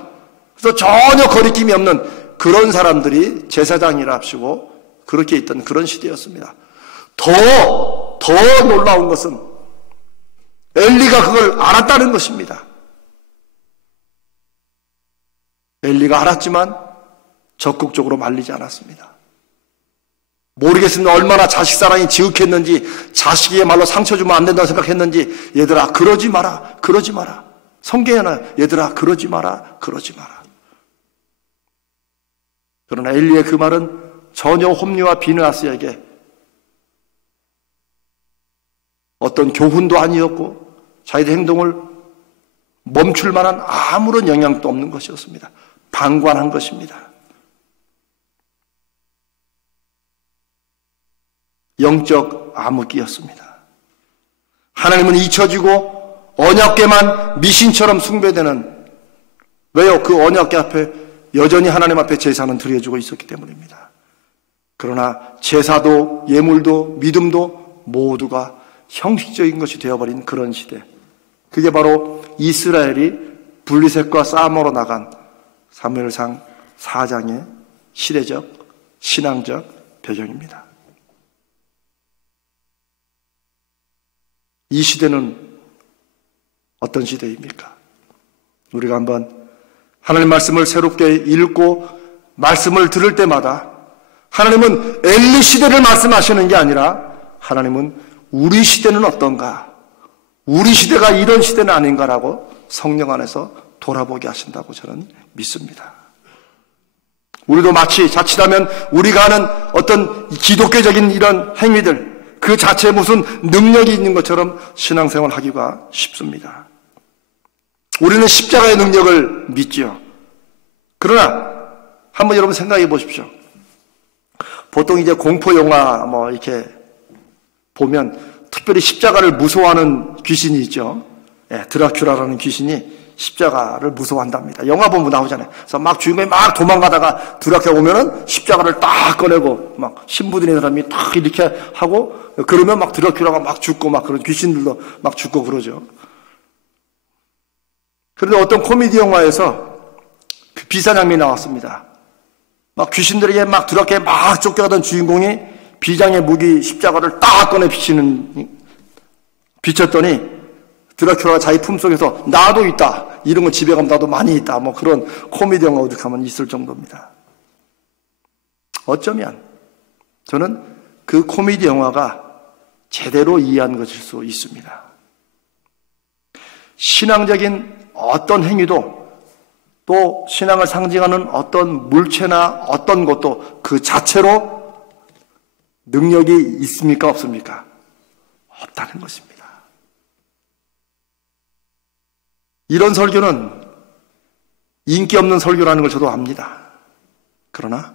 그래서 전혀 거리낌이 없는 그런 사람들이 제사장이라 합시고 그렇게 있던 그런 시대였습니다. 더 놀라운 것은 엘리가 그걸 알았다는 것입니다. 엘리가 알았지만 적극적으로 말리지 않았습니다. 모르겠습니다. 얼마나 자식 사랑이 지극했는지, 자식의 말로 상처 주면 안 된다고 생각했는지, 얘들아 그러지 마라, 그러지 마라. 성경에 나와요. 얘들아 그러지 마라, 그러지 마라. 그러나 엘리의 그 말은 전혀 홈리와 비느하스에게 어떤 교훈도 아니었고 자기의 행동을 멈출 만한 아무런 영향도 없는 것이었습니다. 방관한 것입니다. 영적 암흑기였습니다. 하나님은 잊혀지고 언약궤만 미신처럼 숭배되는, 왜요? 그 언약궤 앞에 여전히 하나님 앞에 제사는 드려지고 있었기 때문입니다. 그러나 제사도 예물도 믿음도 모두가 형식적인 것이 되어버린 그런 시대, 그게 바로 이스라엘이 블리셋과 싸움으로 나간 사무엘상 4장의 시대적 신앙적 배경입니다. 이 시대는 어떤 시대입니까? 우리가 한번 하나님 말씀을 새롭게 읽고 말씀을 들을 때마다 하나님은 엘리 시대를 말씀하시는 게 아니라 하나님은 우리 시대는 어떤가? 우리 시대가 이런 시대는 아닌가라고 성령 안에서 돌아보게 하신다고 저는 믿습니다. 우리도 마치 자칫하면 우리가 하는 어떤 기독교적인 이런 행위들, 그 자체에 무슨 능력이 있는 것처럼 신앙생활 하기가 쉽습니다. 우리는 십자가의 능력을 믿죠. 그러나 한번 여러분 생각해 보십시오. 보통 이제 공포 영화 이렇게 보면 특별히 십자가를 무서워하는 귀신이 있죠. 드라큘라라는 귀신이 십자가를 무서워한답니다. 영화 보면 나오잖아요. 그래서 막 주인공이 막 도망가다가 드라큘라 오면은 십자가를 딱 꺼내고 막 신부들인 사람이 딱 이렇게 하고, 그러면 막 드라큘라가 막 죽고 막 그런 귀신들도 막 죽고 그러죠. 그런데 어떤 코미디 영화에서 그 비사장면이 나왔습니다. 막 귀신들에게 막 드라큘라에 막 쫓겨가던 주인공이 비장의 무기 십자가를 딱 꺼내 비쳤더니 드라큘라가 자기 품속에서 나도 있다, 이런 거 집에 가면 나도 많이 있다, 그런 코미디 영화 오죽하면 있을 정도입니다. 어쩌면 저는 그 코미디 영화가 제대로 이해한 것일 수 있습니다. 신앙적인 어떤 행위도, 또 신앙을 상징하는 어떤 물체나 어떤 것도 그 자체로 능력이 있습니까, 없습니까? 없다는 것입니다. 이런 설교는 인기 없는 설교라는 걸 저도 압니다. 그러나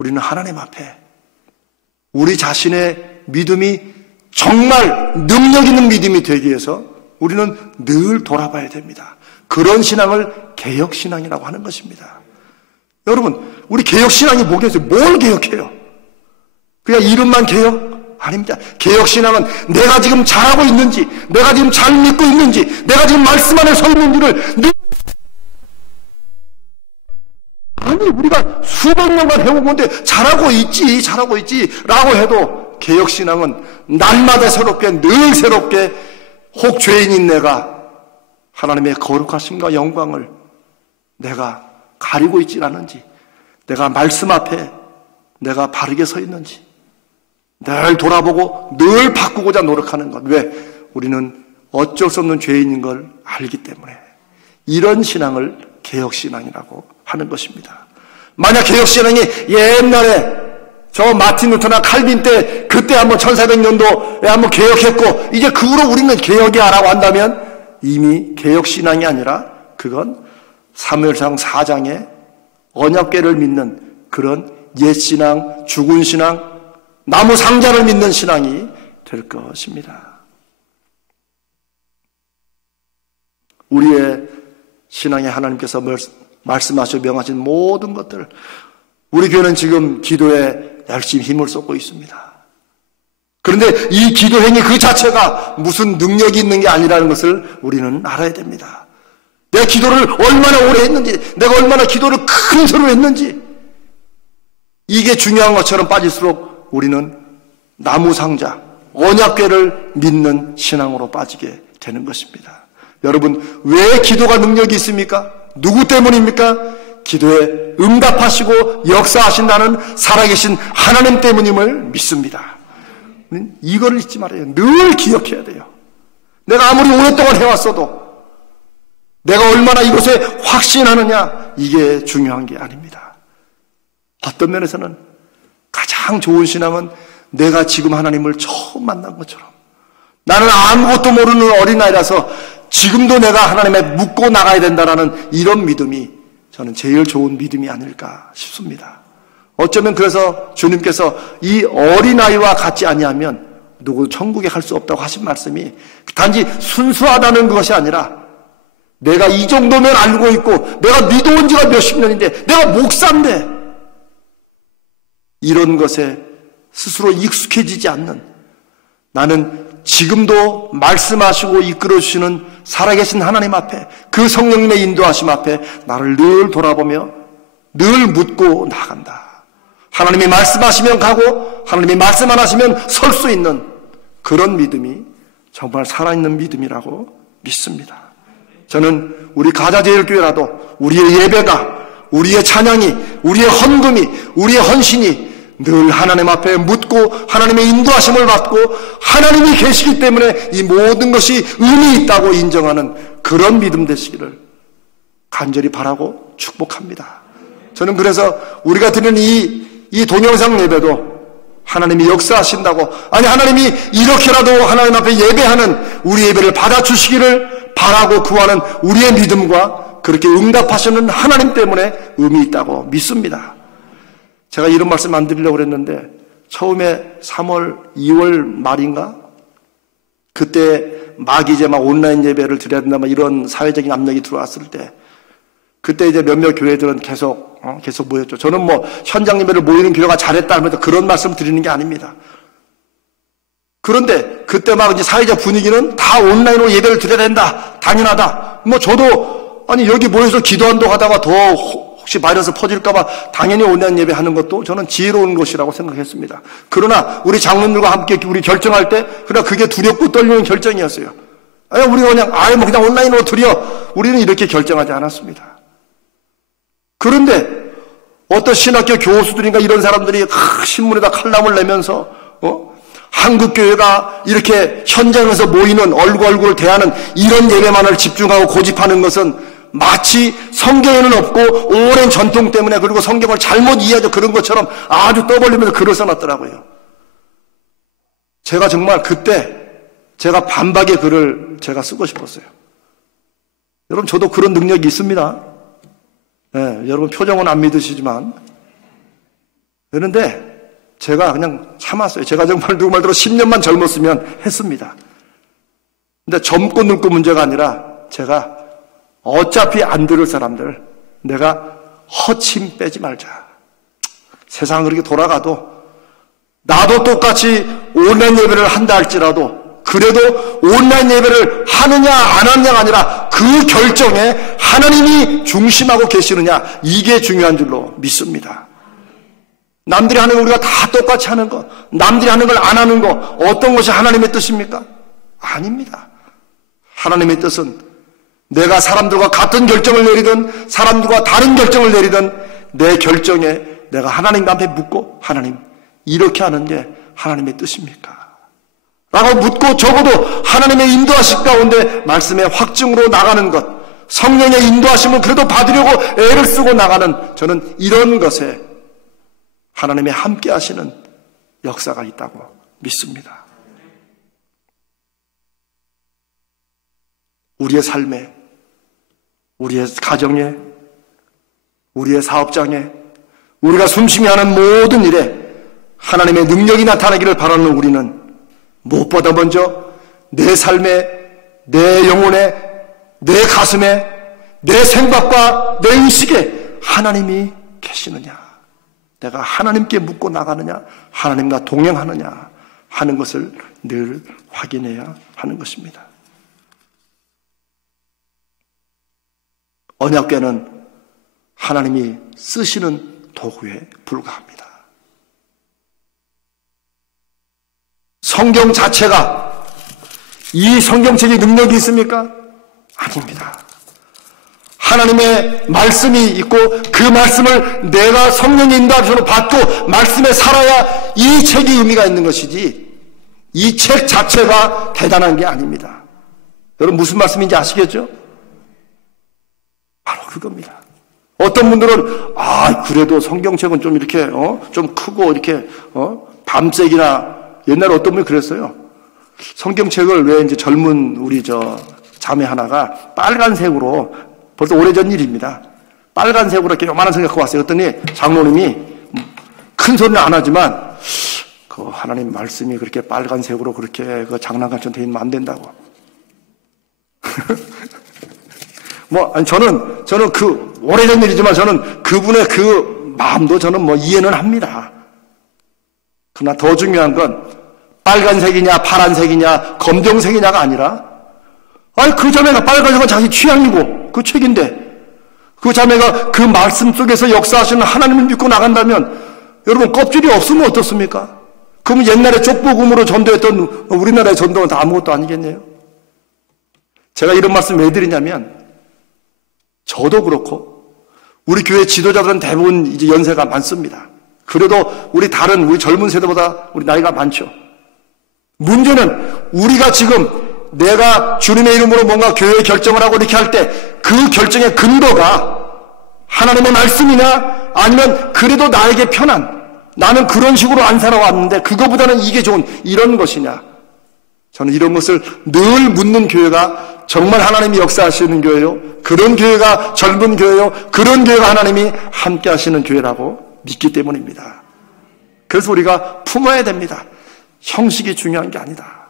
우리는 하나님 앞에 우리 자신의 믿음이 정말 능력 있는 믿음이 되기 위해서 우리는 늘 돌아봐야 됩니다. 그런 신앙을 개혁신앙이라고 하는 것입니다. 여러분, 우리 개혁신앙이 뭐겠어요? 뭘 개혁해요? 그냥 이름만 개혁? 아닙니다. 개혁신앙은 내가 지금 잘하고 있는지, 내가 지금 잘 믿고 있는지, 내가 지금 말씀 안에 서 있는지를 아니, 우리가 수백 년간 해온 건데 잘하고 있지 라고 해도 개혁신앙은 날마다 새롭게, 늘 새롭게 혹 죄인인 내가 하나님의 거룩하심과 영광을 내가 가리고 있지 않은지, 내가 말씀 앞에 내가 바르게 서 있는지 늘 돌아보고 늘 바꾸고자 노력하는 것. 왜? 우리는 어쩔 수 없는 죄인인 걸 알기 때문에, 이런 신앙을 개혁신앙이라고 하는 것입니다. 만약 개혁신앙이 옛날에 저 마틴 루터나 칼빈 때 그때 한번 1400년도에 한번 개혁했고 이제 그 후로 우리는 개혁이야 라고 한다면 이미 개혁신앙이 아니라 그건 사무엘상 4장의 언약궤를 믿는 그런 옛신앙, 죽은 신앙, 나무 상자를 믿는 신앙이 될 것입니다. 우리의 신앙에 하나님께서 말씀하시고 명하신 모든 것들, 우리 교회는 지금 기도에 열심히 힘을 쏟고 있습니다. 그런데 이 기도 행위 그 자체가 무슨 능력이 있는 게 아니라는 것을 우리는 알아야 됩니다. 내가 기도를 얼마나 오래 했는지, 내가 얼마나 기도를 큰 소리로 했는지, 이게 중요한 것처럼 빠질수록 우리는 나무 상자, 언약궤를 믿는 신앙으로 빠지게 되는 것입니다. 여러분, 왜 기도가 능력이 있습니까? 누구 때문입니까? 기도에 응답하시고 역사하신다는 살아계신 하나님 때문임을 믿습니다. 이걸 잊지 말아요. 늘 기억해야 돼요. 내가 아무리 오랫동안 해왔어도 내가 얼마나 이것에 확신하느냐, 이게 중요한 게 아닙니다. 어떤 면에서는 가장 좋은 신앙은 내가 지금 하나님을 처음 만난 것처럼, 나는 아무것도 모르는 어린아이라서 지금도 내가 하나님에 묻고 나가야 된다라는 이런 믿음이 저는 제일 좋은 믿음이 아닐까 싶습니다. 어쩌면 그래서 주님께서 이 어린아이와 같지 아니하면 누구 천국에 갈 수 없다고 하신 말씀이 단지 순수하다는 것이 아니라 내가 이 정도면 알고 있고 내가 믿어온 지가 몇십 년인데 내가 목사인데 이런 것에 스스로 익숙해지지 않는, 나는 지금도 말씀하시고 이끌어주시는 살아계신 하나님 앞에, 그 성령님의 인도하심 앞에 나를 늘 돌아보며 늘 묻고 나간다. 하나님이 말씀하시면 가고 하나님이 말씀 안 하시면 설 수 있는 그런 믿음이 정말 살아있는 믿음이라고 믿습니다. 저는 우리 가자제일교회라도 우리의 예배가, 우리의 찬양이, 우리의 헌금이, 우리의 헌신이 늘 하나님 앞에 묻고 하나님의 인도하심을 받고 하나님이 계시기 때문에 이 모든 것이 의미 있다고 인정하는 그런 믿음 되시기를 간절히 바라고 축복합니다. 저는 그래서 우리가 드리는 이 동영상 예배도 하나님이 역사하신다고, 아니 하나님이 이렇게라도 하나님 앞에 예배하는 우리 예배를 받아주시기를 바라고 구하는 우리의 믿음과 그렇게 응답하시는 하나님 때문에 의미 있다고 믿습니다. 제가 이런 말씀 안 드리려고 그랬는데 처음에 3월, 2월 말인가? 그때 막 이제 막 온라인 예배를 드려야 된다, 막 이런 사회적인 압력이 들어왔을 때 그때 이제 몇몇 교회들은 계속 모였죠. 저는 뭐 현장 예배를 모이는 교회가 잘했다 하면서 그런 말씀 드리는 게 아닙니다. 그런데 그때 막 이제 사회적 분위기는 다 온라인으로 예배를 드려야 된다, 당연하다. 뭐 저도 아니 여기 모여서 기도한다고 하다가 더 혹시 바이러스 퍼질까봐 당연히 온라인 예배 하는 것도 저는 지혜로운 것이라고 생각했습니다. 그러나 우리 장로님들과 함께 우리 결정할 때 그러나 그게 두렵고 떨리는 결정이었어요. 아니 우리가 그냥 온라인으로 드려, 우리는 이렇게 결정하지 않았습니다. 그런데 어떤 신학교 교수들인가 이런 사람들이 신문에다 칼럼을 내면서 한국교회가 이렇게 현장에서 모이는 얼굴을 대하는 이런 예배만을 집중하고 고집하는 것은 마치 성경에는 없고 오랜 전통 때문에, 그리고 성경을 잘못 이해하죠, 그런 것처럼 아주 떠벌리면서 글을 써놨더라고요. 제가 정말 그때 제가 반박의 글을 제가 쓰고 싶었어요. 여러분 저도 그런 능력이 있습니다. 네, 여러분 표정은 안 믿으시지만. 그런데 제가 그냥 참았어요. 제가 정말 누구 말대로 10년만 젊었으면 했습니다. 근데 젊고 늙고 문제가 아니라 제가 어차피 안 들을 사람들 내가 허침 빼지 말자. 세상은 그렇게 돌아가도 나도 똑같이 온라인 예배를 한다 할지라도 그래도 온라인 예배를 하느냐 안 하느냐가 아니라 그 결정에 하나님이 중심하고 계시느냐, 이게 중요한 줄로 믿습니다. 남들이 하는 거 우리가 다 똑같이 하는 거, 남들이 하는 걸 안 하는 거, 어떤 것이 하나님의 뜻입니까? 아닙니다. 하나님의 뜻은 내가 사람들과 같은 결정을 내리든 사람들과 다른 결정을 내리든 내 결정에 내가 하나님 앞에 묻고, 하나님 이렇게 하는 게 하나님의 뜻입니까? 라고 묻고 적어도 하나님의 인도하심 가운데 말씀의 확증으로 나가는 것, 성령의 인도하심을 그래도 받으려고 애를 쓰고 나가는 저는 이런 것에 하나님의 함께 하시는 역사가 있다고 믿습니다. 우리의 삶에, 우리의 가정에, 우리의 사업장에, 우리가 숨쉬며 하는 모든 일에 하나님의 능력이 나타나기를 바라는 우리는 무엇보다 먼저 내 삶에, 내 영혼에, 내 가슴에, 내 생각과 내 의식에 하나님이 계시느냐, 내가 하나님께 묻고 나가느냐, 하나님과 동행하느냐 하는 것을 늘 확인해야 하는 것입니다. 언약궤는 하나님이 쓰시는 도구에 불과합니다. 성경 자체가 이 성경책에 능력이 있습니까? 아닙니다. 하나님의 말씀이 있고 그 말씀을 내가 성령의 인도하심으로 받고 말씀에 살아야 이 책이 의미가 있는 것이지 이 책 자체가 대단한 게 아닙니다. 여러분 무슨 말씀인지 아시겠죠? 바로 그겁니다. 어떤 분들은 그래도 성경책은 좀 이렇게 좀 크고 이렇게 밤색이나 옛날에 어떤 분이 그랬어요. 성경책을 왜 이제 젊은 우리 자매 하나가 빨간색으로 벌써 오래전 일입니다. 빨간색으로 이렇게 요만한 성경 갖고 왔어요. 그랬더니 장로님이 큰 소리는 안 하지만 그 하나님 말씀이 그렇게 빨간색으로 그렇게 그 장난감처럼 되어 있으면 안 된다고. 저는 그 오래전 일이지만 저는 그분의 그 마음도 저는 이해는 합니다. 그러나 더 중요한 건 빨간색이냐 파란색이냐 검정색이냐가 아니라 그 자매가 빨간색은 자기 취향이고 그 책인데 그 자매가 그 말씀 속에서 역사하시는 하나님을 믿고 나간다면 여러분 껍질이 없으면 어떻습니까? 그러면 옛날에 족보금으로 전도했던 우리나라의 전도는 다 아무것도 아니겠네요. 제가 이런 말씀 왜 드리냐면 저도 그렇고 우리 교회 지도자들은 대부분 이제 연세가 많습니다. 그래도 우리 젊은 세대보다 우리 나이가 많죠. 문제는 우리가 지금 내가 주님의 이름으로 뭔가 교회에 결정을 하고 이렇게 할 때 그 결정의 근거가 하나님의 말씀이냐 아니면 그래도 나에게 편한 나는 그런 식으로 안 살아왔는데 그거보다는 이게 좋은 이런 것이냐. 저는 이런 것을 늘 묻는 교회가 정말 하나님이 역사하시는 교회요, 그런 교회가 젊은 교회요, 그런 교회가 하나님이 함께 하시는 교회라고 믿기 때문입니다. 그래서 우리가 품어야 됩니다. 형식이 중요한 게 아니다.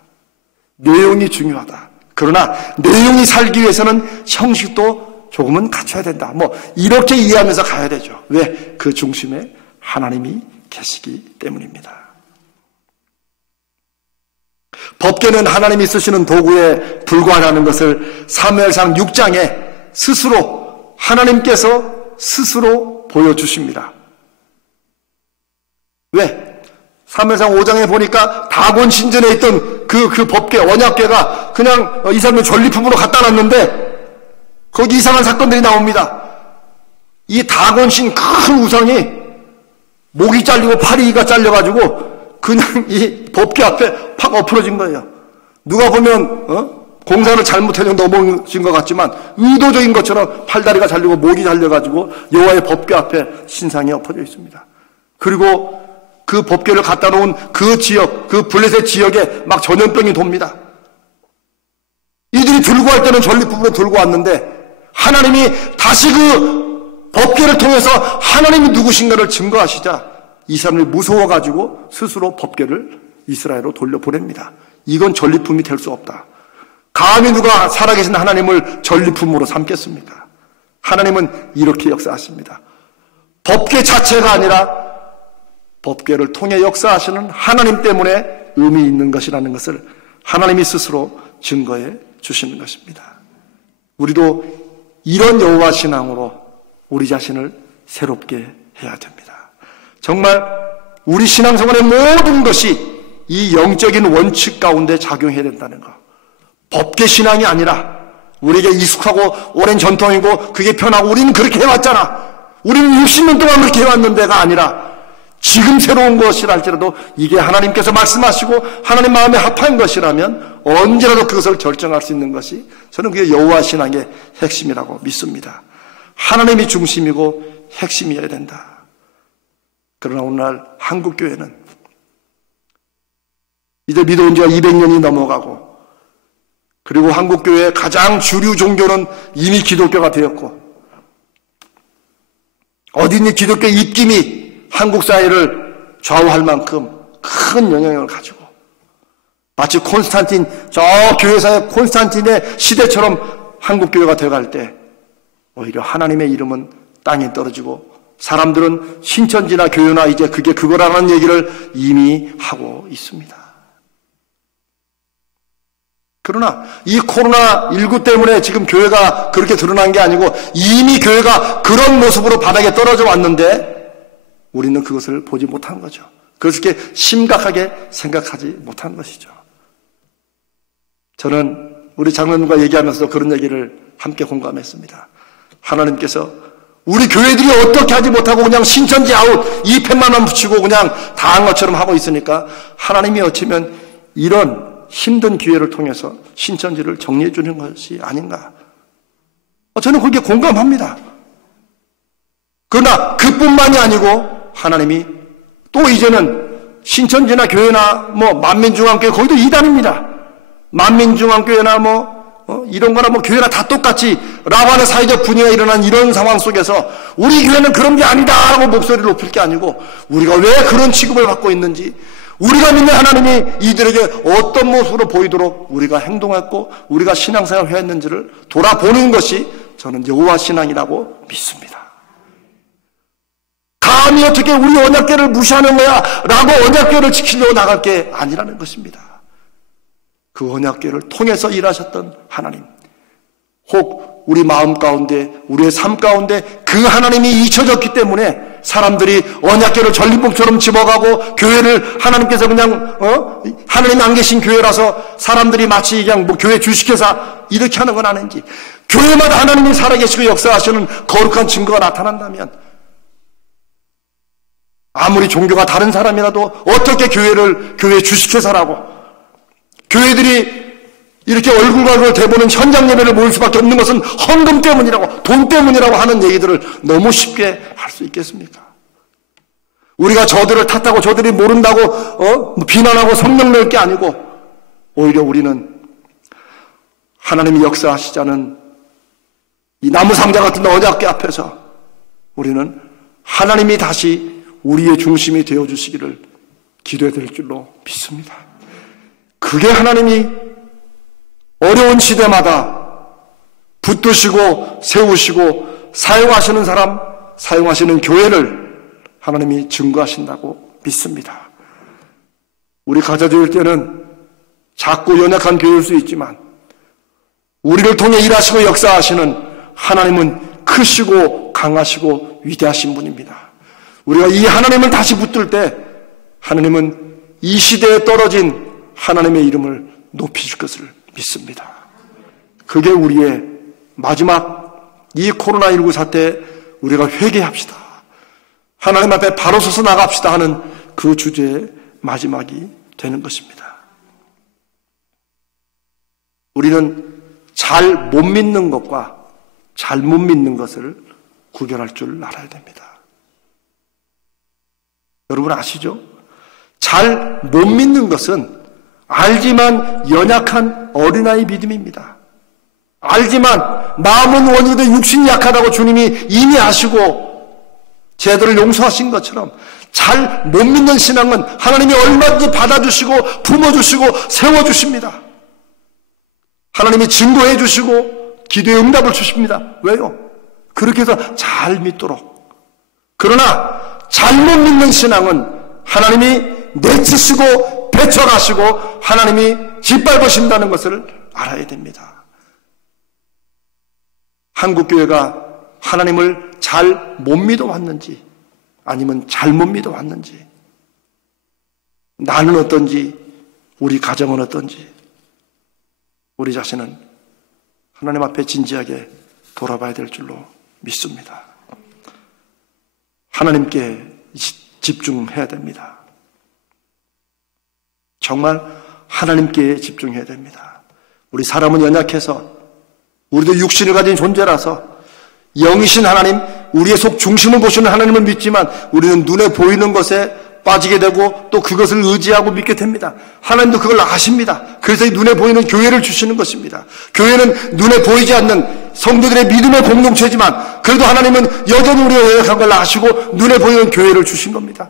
내용이 중요하다. 그러나 내용이 살기 위해서는 형식도 조금은 갖춰야 된다. 이렇게 이해하면서 가야 되죠. 왜? 그 중심에 하나님이 계시기 때문입니다. 법궤는 하나님이 쓰시는 도구에 불과하다는 것을 사무엘상 6장에 스스로 하나님께서 스스로 보여주십니다. 왜? 사무엘상 5장에 보니까 다곤 신전에 있던 그 법궤, 언약궤가 그냥 이 사람의 전리품으로 갖다 놨는데 거기 이상한 사건들이 나옵니다. 이 다곤 신 큰 우상이 목이 잘리고 팔이가 잘려가지고 그냥 이 법궤 앞에 팍 엎어진 거예요. 누가 보면 공사를 잘못해서 넘어진 것 같지만 의도적인 것처럼 팔다리가 잘리고 목이 잘려가지고 여호와의 법궤 앞에 신상이 엎어져 있습니다. 그리고 그 법궤를 갖다 놓은 그 지역, 그 블레셋 지역에 막 전염병이 돕니다. 이들이 들고 갈 때는 전리품으로 들고 왔는데 하나님이 다시 그 법궤를 통해서 하나님이 누구신가를 증거하시자 이 사람이 무서워가지고 스스로 법궤를 이스라엘로 돌려보냅니다. 이건 전리품이 될 수 없다. 감히 누가 살아계신 하나님을 전리품으로 삼겠습니까? 하나님은 이렇게 역사하십니다. 법궤 자체가 아니라 법궤를 통해 역사하시는 하나님 때문에 의미 있는 것이라는 것을 하나님이 스스로 증거해 주시는 것입니다. 우리도 이런 여호와 신앙으로 우리 자신을 새롭게 해야 됩니다. 정말 우리 신앙생활의 모든 것이 이 영적인 원칙 가운데 작용해야 된다는 것. 법궤 신앙이 아니라 우리에게 익숙하고 오랜 전통이고 그게 편하고 우리는 그렇게 해왔잖아. 우리는 60년 동안 그렇게 해왔는데가 아니라 지금 새로운 것이라 할지라도 이게 하나님께서 말씀하시고 하나님 마음에 합한 것이라면 언제라도 그것을 결정할 수 있는 것이 저는 그게 여호와 신앙의 핵심이라고 믿습니다. 하나님이 중심이고 핵심이어야 된다. 그러나 오늘날 한국교회는 이제 믿어온 지가 200년이 넘어가고 그리고 한국교회의 가장 주류 종교는 이미 기독교가 되었고 어디니 기독교 입김이 한국 사회를 좌우할 만큼 큰 영향력을 가지고 마치 콘스탄틴 저 교회사의 콘스탄틴의 시대처럼 한국교회가 되어갈 때 오히려 하나님의 이름은 땅에 떨어지고 사람들은 신천지나 교회나 이제 그게 그거라는 얘기를 이미 하고 있습니다. 그러나 이 코로나19 때문에 지금 교회가 그렇게 드러난 게 아니고 이미 교회가 그런 모습으로 바닥에 떨어져 왔는데 우리는 그것을 보지 못한 거죠. 그것을 이렇게 심각하게 생각하지 못한 것이죠. 저는 우리 장로님과 얘기하면서도 그런 얘기를 함께 공감했습니다. 하나님께서 우리 교회들이 어떻게 하지 못하고 그냥 신천지 아웃 2펜만 붙이고 그냥 다 한 것처럼 하고 있으니까 하나님이 어쩌면 이런 힘든 기회를 통해서 신천지를 정리해 주는 것이 아닌가. 저는 그렇게 공감합니다. 그러나 그뿐만이 아니고 하나님이 또 이제는 신천지나 교회나 만민중앙교회 거기도 이단입니다. 만민중앙교회나 이런 거나 교회나 다 똑같이 라고 하는 사회적 분위기가 일어난 이런 상황 속에서 우리 교회는 그런 게 아니다 하고 목소리를 높일 게 아니고 우리가 왜 그런 취급을 받고 있는지 우리가 믿는 하나님이 이들에게 어떤 모습으로 보이도록 우리가 행동했고 우리가 신앙생활을 해왔는지를 돌아보는 것이 저는 여호와 신앙이라고 믿습니다. 감히 어떻게 우리 언약궤를 무시하는 거야 라고 언약궤를 지키려고 나갈 게 아니라는 것입니다. 그 언약궤를 통해서 일하셨던 하나님, 혹 우리 마음 가운데 우리의 삶 가운데 그 하나님이 잊혀졌기 때문에 사람들이 언약궤를 전리품처럼 집어가고 교회를 하나님께서 그냥 하나님이 안 계신 교회라서 사람들이 마치 그냥 교회 주식회사 이렇게 하는 건 아닌지, 교회마다 하나님이 살아계시고 역사하시는 거룩한 증거가 나타난다면 아무리 종교가 다른 사람이라도 어떻게 교회 주식회사라고 교회들이 이렇게 얼굴과 얼굴을 대보는 현장 예배를 모일 수밖에 없는 것은 헌금 때문이라고 돈 때문이라고 하는 얘기들을 너무 쉽게 할 수 있겠습니까? 우리가 저들을 탓하고 저들이 모른다고 비난하고 성령 낼 게 아니고 오히려 우리는 하나님이 역사하시자는 이 나무 상자 같은 언약궤 앞에서 우리는 하나님이 다시 우리의 중심이 되어주시기를 기도해야 될 줄로 믿습니다. 그게 하나님이 어려운 시대마다 붙드시고 세우시고 사용하시는 사람, 사용하시는 교회를 하나님이 증거하신다고 믿습니다. 우리 가져질 때는 작고 연약한 교회일 수 있지만 우리를 통해 일하시고 역사하시는 하나님은 크시고 강하시고 위대하신 분입니다. 우리가 이 하나님을 다시 붙들 때 하나님은 이 시대에 떨어진 하나님의 이름을 높이실 것을 믿습니다. 그게 우리의 마지막 이 코로나19 사태에 우리가 회개합시다. 하나님 앞에 바로 서서 나갑시다 하는 그 주제의 마지막이 되는 것입니다. 우리는 잘 못 믿는 것과 잘못 믿는 것을 구별할 줄 알아야 됩니다. 여러분 아시죠? 잘 못 믿는 것은 알지만 연약한 어린아이 믿음입니다. 알지만 마음은 원이되 육신이 약하다고 주님이 이미 아시고 제들을 용서하신 것처럼 잘 못 믿는 신앙은 하나님이 얼마든지 받아주시고 품어주시고 세워주십니다. 하나님이 증거해 주시고 기도의 응답을 주십니다. 왜요? 그렇게 해서 잘 믿도록. 그러나 잘못 믿는 신앙은 하나님이 내치시고 배쳐가시고 하나님이 짓밟으신다는 것을 알아야 됩니다. 한국교회가 하나님을 잘 못 믿어왔는지 아니면 잘못 믿어왔는지, 나는 어떤지 우리 가정은 어떤지 우리 자신은 하나님 앞에 진지하게 돌아봐야 될 줄로 믿습니다. 하나님께 집중해야 됩니다. 정말 하나님께 집중해야 됩니다. 우리 사람은 연약해서 우리도 육신을 가진 존재라서 영이신 하나님, 우리의 속 중심을 보시는 하나님을 믿지만 우리는 눈에 보이는 것에 빠지게 되고 또 그것을 의지하고 믿게 됩니다. 하나님도 그걸 아십니다. 그래서 이 눈에 보이는 교회를 주시는 것입니다. 교회는 눈에 보이지 않는 성도들의 믿음의 공동체지만 그래도 하나님은 여전히 우리의 연약한 걸 아시고 눈에 보이는 교회를 주신 겁니다.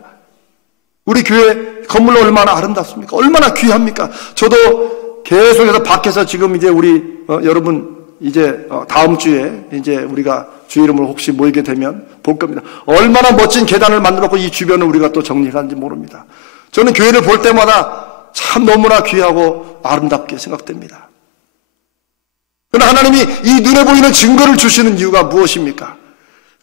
우리 교회 건물 얼마나 아름답습니까? 얼마나 귀합니까? 저도 계속해서 밖에서 지금 이제 우리 여러분 이제 다음 주에 이제 우리가 주 이름으로 혹시 모이게 되면 볼 겁니다. 얼마나 멋진 계단을 만들었고 이 주변을 우리가 또 정리하는지 모릅니다. 저는 교회를 볼 때마다 참 너무나 귀하고 아름답게 생각됩니다. 그러나 하나님이 이 눈에 보이는 증거를 주시는 이유가 무엇입니까?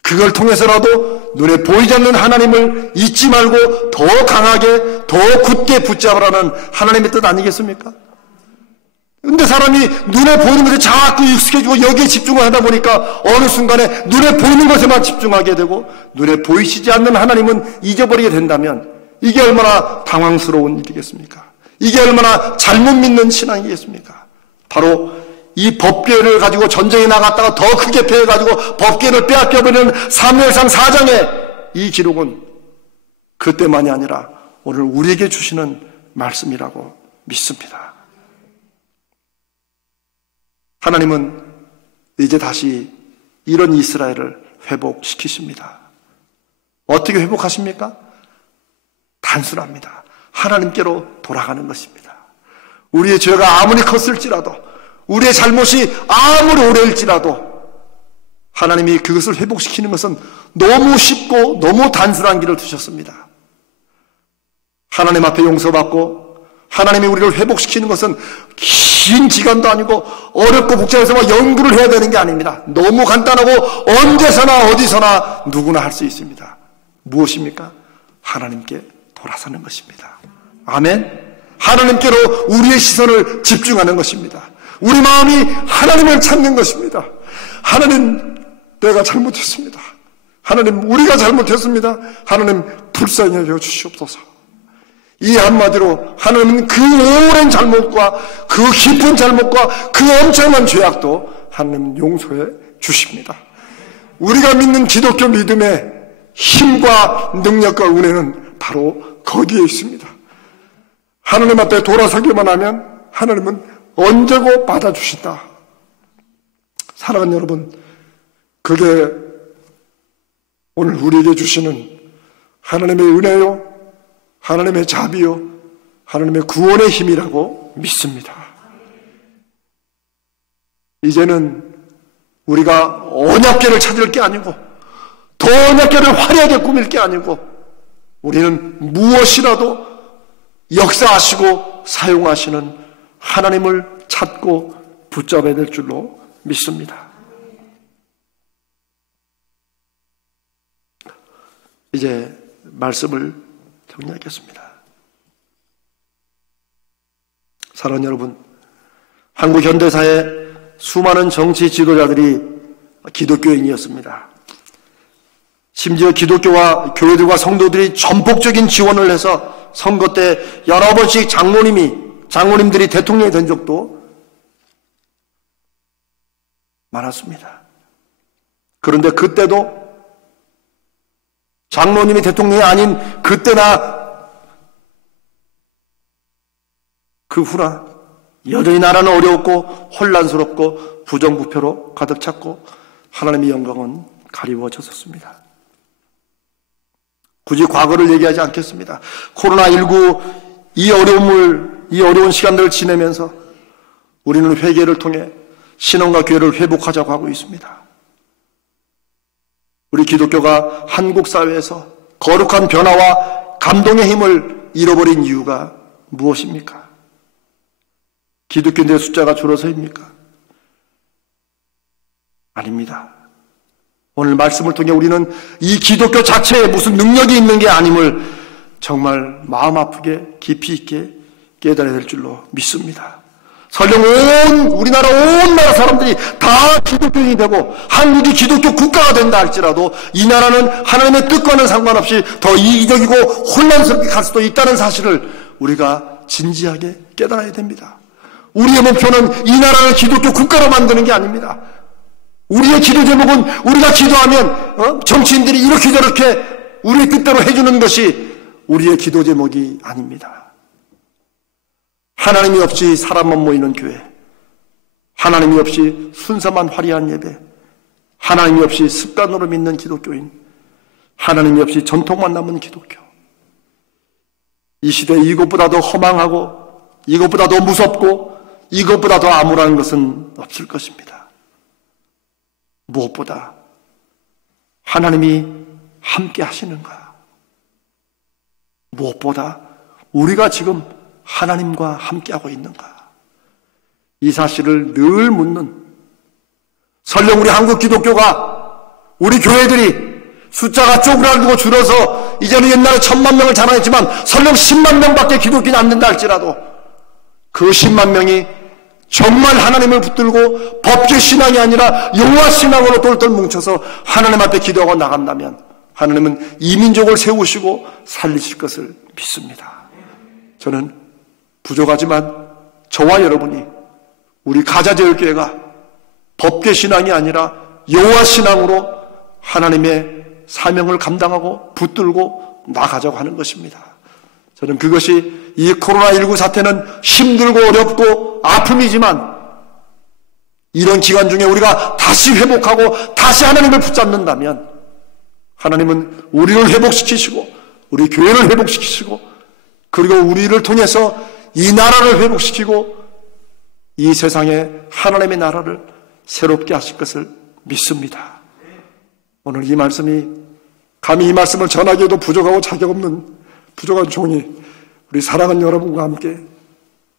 그걸 통해서라도 눈에 보이지 않는 하나님을 잊지 말고 더 강하게 더 굳게 붙잡으라는 하나님의 뜻 아니겠습니까? 근데 사람이 눈에 보이는 것에 자꾸 익숙해지고 여기에 집중을 하다 보니까 어느 순간에 눈에 보이는 것에만 집중하게 되고 눈에 보이시지 않는 하나님은 잊어버리게 된다면 이게 얼마나 당황스러운 일이겠습니까? 이게 얼마나 잘못 믿는 신앙이겠습니까? 바로 이 법궤를 가지고 전쟁에 나갔다가 더 크게 패해가지고 법궤를 빼앗겨버리는 사무엘상 4장의 이 기록은 그때만이 아니라 오늘 우리에게 주시는 말씀이라고 믿습니다. 하나님은 이제 다시 이런 이스라엘을 회복시키십니다. 어떻게 회복하십니까? 단순합니다. 하나님께로 돌아가는 것입니다. 우리의 죄가 아무리 컸을지라도 우리의 잘못이 아무리 오래일지라도 하나님이 그것을 회복시키는 것은 너무 쉽고 너무 단순한 길을 두셨습니다. 하나님 앞에 용서받고 하나님이 우리를 회복시키는 것은 긴 기간도 아니고 어렵고 복잡해서 막 연구를 해야 되는 게 아닙니다. 너무 간단하고 언제서나 어디서나 누구나 할 수 있습니다. 무엇입니까? 하나님께 돌아서는 것입니다. 아멘. 하나님께로 우리의 시선을 집중하는 것입니다. 우리 마음이 하나님을 찾는 것입니다. 하나님, 내가 잘못했습니다. 하나님, 우리가 잘못했습니다. 하나님, 불쌍히 여겨 주시옵소서. 이 한마디로 하나님은 그 오랜 잘못과 그 깊은 잘못과 그 엄청난 죄악도 하나님은 용서해 주십니다. 우리가 믿는 기독교 믿음의 힘과 능력과 은혜는 바로 거기에 있습니다. 하나님 앞에 돌아서기만 하면 하나님은 언제고 받아주신다. 사랑하는 여러분, 그게 오늘 우리에게 주시는 하나님의 은혜요, 하나님의 자비요, 하나님의 구원의 힘이라고 믿습니다. 이제는 우리가 언약궤를 찾을 게 아니고 더 언약궤를 화려하게 꾸밀 게 아니고 우리는 무엇이라도 역사하시고 사용하시는 하나님을 찾고 붙잡아야 될 줄로 믿습니다. 이제 말씀을 정리하겠습니다. 사랑하는 여러분, 한국 현대사의 수많은 정치 지도자들이 기독교인이었습니다. 심지어 기독교와 교회들과 성도들이 전폭적인 지원을 해서 선거 때 여러 번씩 장로님들이 대통령이 된 적도 많았습니다. 그런데 그때도 장로님이 대통령이 아닌 그때나 그 후나 여전히 나라는 어려웠고 혼란스럽고 부정부패로 가득 찼고 하나님의 영광은 가리워졌었습니다. 굳이 과거를 얘기하지 않겠습니다. 코로나19 이 어려운 시간들을 지내면서 우리는 회개를 통해 신앙과 교회를 회복하자고 하고 있습니다. 우리 기독교가 한국 사회에서 거룩한 변화와 감동의 힘을 잃어버린 이유가 무엇입니까? 기독교인들의 숫자가 줄어서입니까? 아닙니다. 오늘 말씀을 통해 우리는 이 기독교 자체에 무슨 능력이 있는 게 아님을 정말 마음 아프게 깊이 있게 깨달아야 될 줄로 믿습니다. 설령 우리나라 온 나라 사람들이 다 기독교인이 되고 한국이 기독교 국가가 된다 할지라도 이 나라는 하나님의 뜻과는 상관없이 더 이기적이고 혼란스럽게 갈 수도 있다는 사실을 우리가 진지하게 깨달아야 됩니다. 우리의 목표는 이 나라를 기독교 국가로 만드는 게 아닙니다. 우리의 기도 제목은 우리가 기도하면 정치인들이 이렇게 저렇게 우리의 뜻대로 해주는 것이 우리의 기도 제목이 아닙니다. 하나님이 없이 사람만 모이는 교회, 하나님이 없이 순수만 화려한 예배, 하나님이 없이 습관으로 믿는 기독교인, 하나님이 없이 전통만 남은 기독교. 이 시대에 이것보다 더 허망하고 이것보다 더 무섭고 이것보다 더 암울한 것은 없을 것입니다. 무엇보다 하나님이 함께 하시는가? 무엇보다 우리가 지금 하나님과 함께하고 있는가? 이 사실을 늘 묻는, 설령 우리 한국 기독교가, 우리 교회들이 숫자가 쪼그라들고 줄어서 이제는 옛날에 1000만 명을 자랑했지만 설령 10만 명밖에 기독교인이 안 된다 할지라도 그 10만 명이 정말 하나님을 붙들고 법계 신앙이 아니라 여호와 신앙으로 똘똘 뭉쳐서 하나님 앞에 기도하고 나간다면 하나님은 이 민족을 세우시고 살리실 것을 믿습니다. 저는 부족하지만 저와 여러분이 우리 가자제일교회가 법계 신앙이 아니라 여호와 신앙으로 하나님의 사명을 감당하고 붙들고 나가자고 하는 것입니다. 저는 그것이 이 코로나19 사태는 힘들고 어렵고 아픔이지만 이런 기간 중에 우리가 다시 회복하고 다시 하나님을 붙잡는다면 하나님은 우리를 회복시키시고 우리 교회를 회복시키시고 그리고 우리를 통해서 이 나라를 회복시키고 이 세상에 하나님의 나라를 새롭게 하실 것을 믿습니다. 오늘 이 말씀이 감히 이 말씀을 전하기에도 부족하고 자격 없는 부족한 종이 우리 사랑하는 여러분과 함께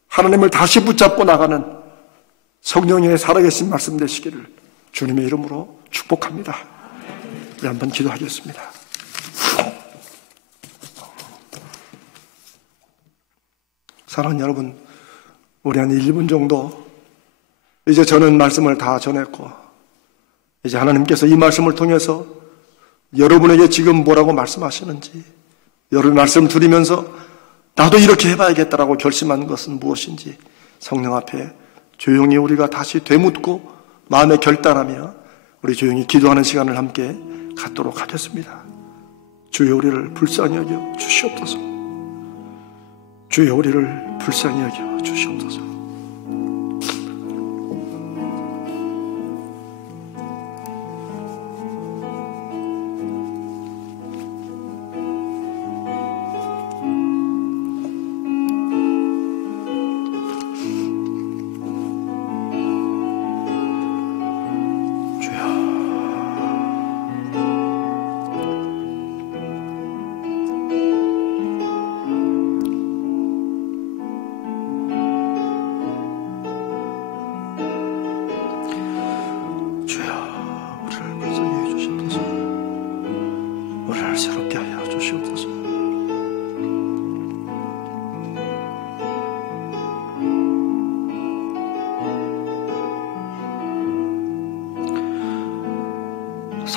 하나님을 다시 붙잡고 나가는 성령의 살아계신 말씀 되시기를 주님의 이름으로 축복합니다. 우리 한번 기도하겠습니다. 사랑하는 여러분, 우리 한 1분 정도 이제 저는 말씀을 다 전했고 이제 하나님께서 이 말씀을 통해서 여러분에게 지금 뭐라고 말씀하시는지 여러분 말씀 드리면서 나도 이렇게 해봐야겠다라고 결심한 것은 무엇인지 성령 앞에 조용히 우리가 다시 되묻고 마음에 결단하며 우리 조용히 기도하는 시간을 함께 갖도록 하겠습니다. 주여 우리를 불쌍히 여겨 주시옵소서. 주여 우리를 불쌍히 여겨 주시옵소서.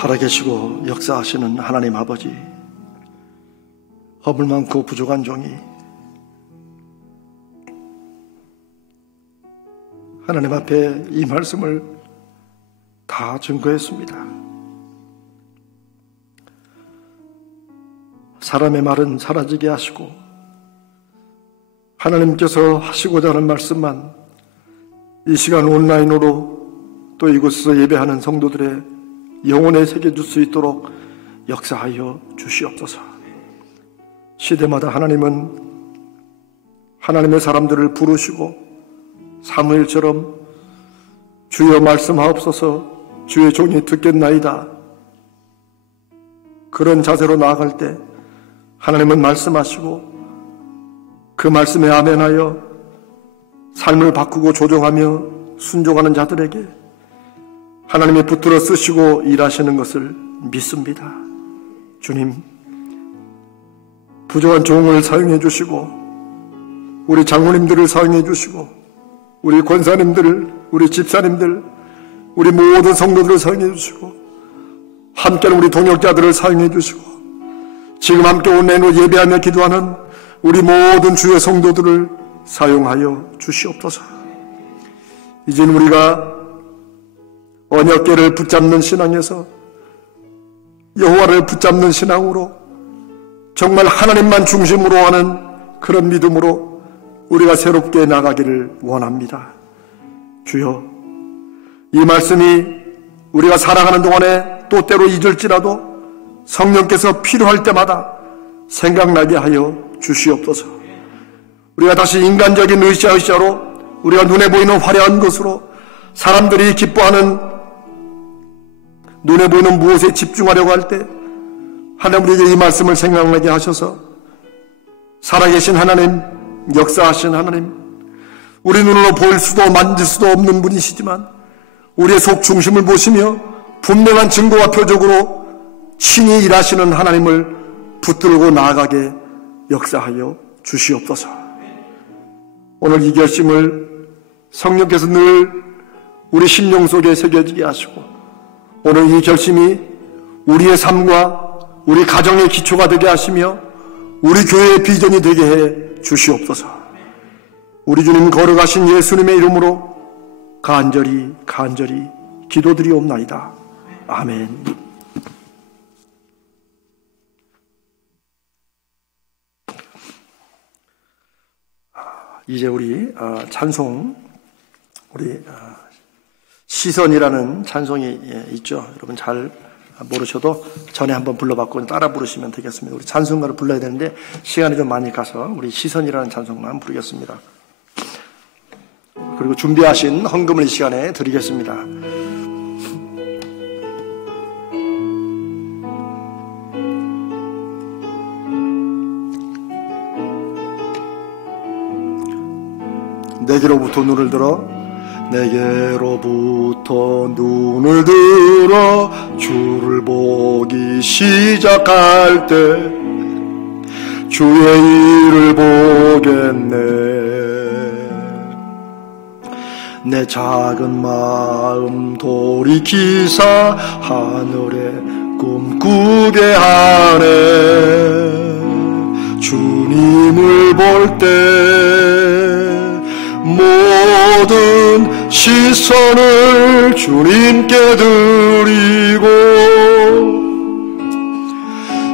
살아계시고 역사하시는 하나님 아버지, 허물 많고 부족한 종이 하나님 앞에 이 말씀을 다 증거했습니다. 사람의 말은 사라지게 하시고 하나님께서 하시고자 하는 말씀만 이 시간 온라인으로 또 이곳에서 예배하는 성도들의 영혼에 새겨줄 수 있도록 역사하여 주시옵소서. 시대마다 하나님은 하나님의 사람들을 부르시고 사무엘처럼 주여 말씀하옵소서 주의 종이 듣겠나이다. 그런 자세로 나아갈 때 하나님은 말씀하시고 그 말씀에 아멘하여 삶을 바꾸고 조정하며 순종하는 자들에게 하나님이 붙들어 쓰시고 일하시는 것을 믿습니다. 주님, 부족한 종을 사용해 주시고 우리 장로님들을 사용해 주시고 우리 권사님들, 우리 집사님들, 우리 모든 성도들을 사용해 주시고, 함께하는 우리 동역자들을 사용해 주시고, 지금 함께 온라인으로 예배하며 기도하는 우리 모든 주의 성도들을 사용하여 주시옵소서. 이제는 우리가 언약궤를 붙잡는 신앙에서 여호와를 붙잡는 신앙으로 정말 하나님만 중심으로 하는 그런 믿음으로 우리가 새롭게 나가기를 원합니다. 주여, 이 말씀이 우리가 살아가는 동안에 또 때로 잊을지라도 성령께서 필요할 때마다 생각나게 하여 주시옵소서. 우리가 다시 인간적인 으쌰으쌰로 우리가 눈에 보이는 화려한 것으로 사람들이 기뻐하는 눈에 보이는 무엇에 집중하려고 할 때 하나님 우리에게 이 말씀을 생각나게 하셔서 살아계신 하나님, 역사하신 하나님, 우리 눈으로 볼 수도 만질 수도 없는 분이시지만 우리의 속 중심을 보시며 분명한 증거와 표적으로 친히 일하시는 하나님을 붙들고 나아가게 역사하여 주시옵소서. 오늘 이 결심을 성령께서 늘 우리 심령 속에 새겨지게 하시고 오늘 이 결심이 우리의 삶과 우리 가정의 기초가 되게 하시며 우리 교회의 비전이 되게 해 주시옵소서. 우리 주님 걸어가신 예수님의 이름으로 간절히 기도드리옵나이다. 아멘. 이제 우리 찬송, 우리 시선이라는 찬송이 있죠. 여러분 잘 모르셔도 전에 한번 불러봤고 따라 부르시면 되겠습니다. 우리 찬송가를 불러야 되는데 시간이 좀 많이 가서 우리 시선이라는 찬송만 부르겠습니다. 그리고 준비하신 헌금을 이 시간에 드리겠습니다. 내게로부터 눈을 들어 주를 보기 시작할 때 주의 일을 보겠네. 내 작은 마음 돌이키사 하늘에 꿈꾸게 하네. 주님을 볼 때 모든 시선을 주님께 드리고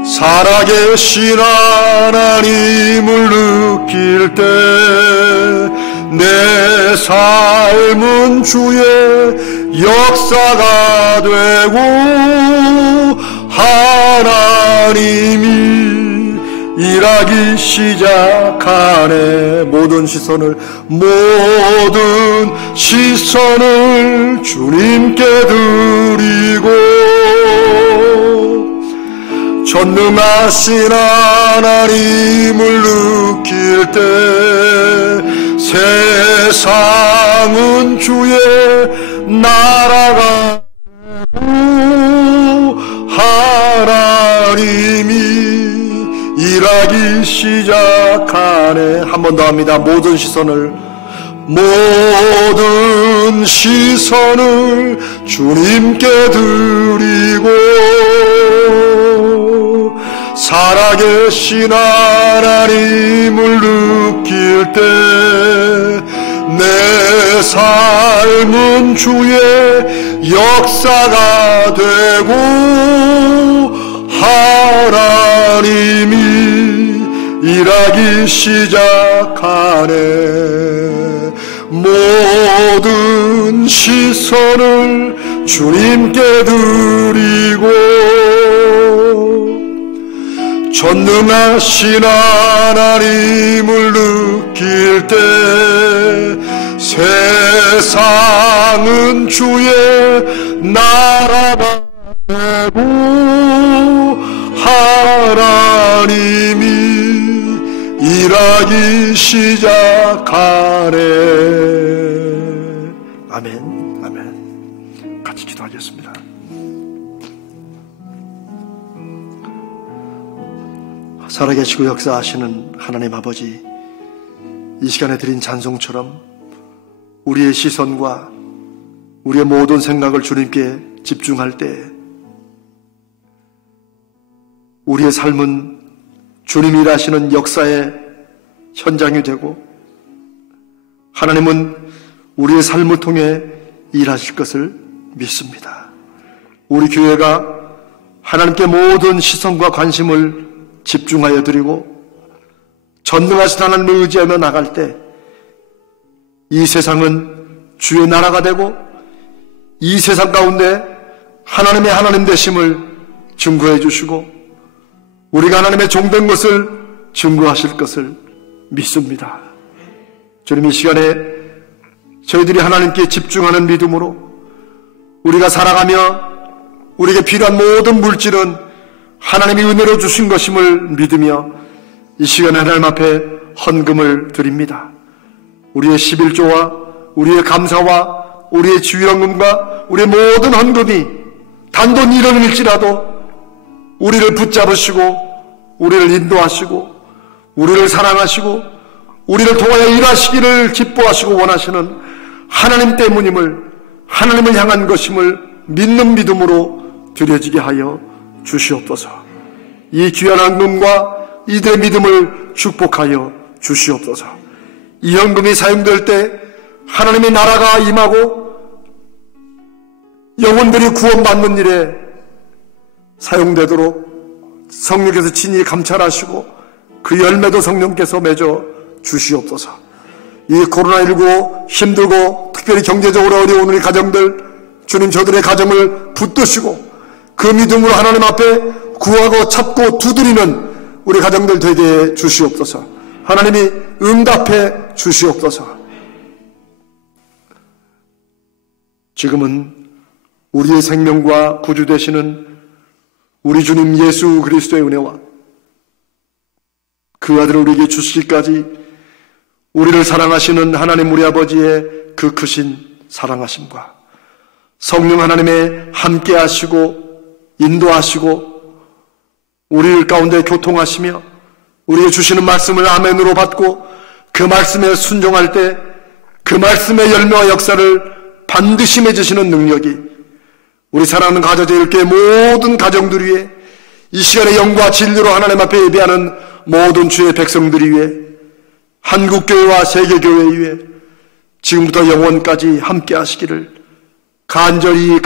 살아계신 하나님을 느낄 때 내 삶은 주의 역사가 되고 하나님이 일하기 시작하네. 모든 시선을 주님께 드리고 전능하신 하나님을 느낄 때 세상은 주의 나라가 되고 하나님이 일하기 시작하네. 한 번 더 합니다. 모든 시선을 주님께 드리고 살아계신 하나님을 느낄 때 내 삶은 주의 역사가 되고 하나님이 일하기 시작하네. 모든 시선을 주님께 드리고 전능하신 하나님을 느낄 때 세상은 주의 나라가 되고 하나님이 일하기 시작하네. 아멘, 아멘. 같이 기도하겠습니다. 살아계시고 역사하시는 하나님 아버지, 이 시간에 드린 찬송처럼 우리의 시선과 우리의 모든 생각을 주님께 집중할 때 우리의 삶은 주님이 일하시는 역사의 현장이 되고 하나님은 우리의 삶을 통해 일하실 것을 믿습니다. 우리 교회가 하나님께 모든 시선과 관심을 집중하여 드리고 전능하신 하나님을 의지하며 나갈 때 이 세상은 주의 나라가 되고 이 세상 가운데 하나님의 하나님 되심을 증거해 주시고 우리가 하나님의 종된 것을 증거하실 것을 믿습니다. 주님, 이 시간에 저희들이 하나님께 집중하는 믿음으로 우리가 살아가며 우리에게 필요한 모든 물질은 하나님이 은혜로 주신 것임을 믿으며 이 시간에 하나님 앞에 헌금을 드립니다. 우리의 11조와 우리의 감사와 우리의 지휘헌금과 우리의 모든 헌금이 단돈 1원일지라도 우리를 붙잡으시고 우리를 인도하시고 우리를 사랑하시고 우리를 통하여 일하시기를 기뻐하시고 원하시는 하나님 때문임을, 하나님을 향한 것임을 믿는 믿음으로 드려지게 하여 주시옵소서. 이 귀한 헌금과 이들의 믿음을 축복하여 주시옵소서. 이 헌금이 사용될 때 하나님의 나라가 임하고 영혼들이 구원받는 일에 사용되도록 성령께서 친히 감찰하시고 그 열매도 성령께서 맺어 주시옵소서. 이 코로나19 힘들고 특별히 경제적으로 어려운 우리 가정들, 주님 저들의 가정을 붙드시고 그 믿음으로 하나님 앞에 구하고 찾고 두드리는 우리 가정들 되게 해 주시옵소서. 하나님이 응답해 주시옵소서. 지금은 우리의 생명과 구주 되시는 우리 주님 예수 그리스도의 은혜와 그 아들을 우리에게 주시기까지 우리를 사랑하시는 하나님 우리 아버지의 그 크신 사랑하심과 성령 하나님의 함께 하시고 인도하시고 우리를 가운데 교통하시며 우리에게 주시는 말씀을 아멘으로 받고 그 말씀에 순종할 때 그 말씀의 열매와 역사를 반드시 맺으시는 능력이 우리 사랑하는 가정들께 모든 가정들 위해 이 시간에 영과 진리로 하나님 앞에 예배하는 모든 주의 백성들이 위해 한국교회와 세계교회 위해 지금부터 영원까지 함께 하시기를 간절히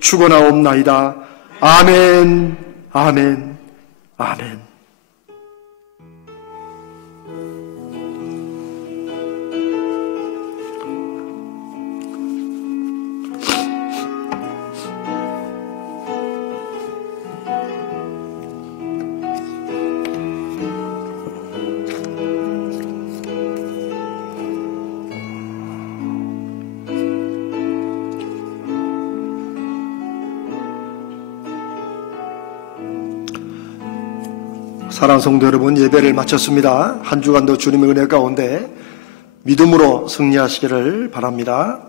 축원하옵나이다. 아멘, 아멘, 아멘. 사랑하는 성도 여러분, 예배를 마쳤습니다. 한 주간도 주님의 은혜 가운데 믿음으로 승리하시기를 바랍니다.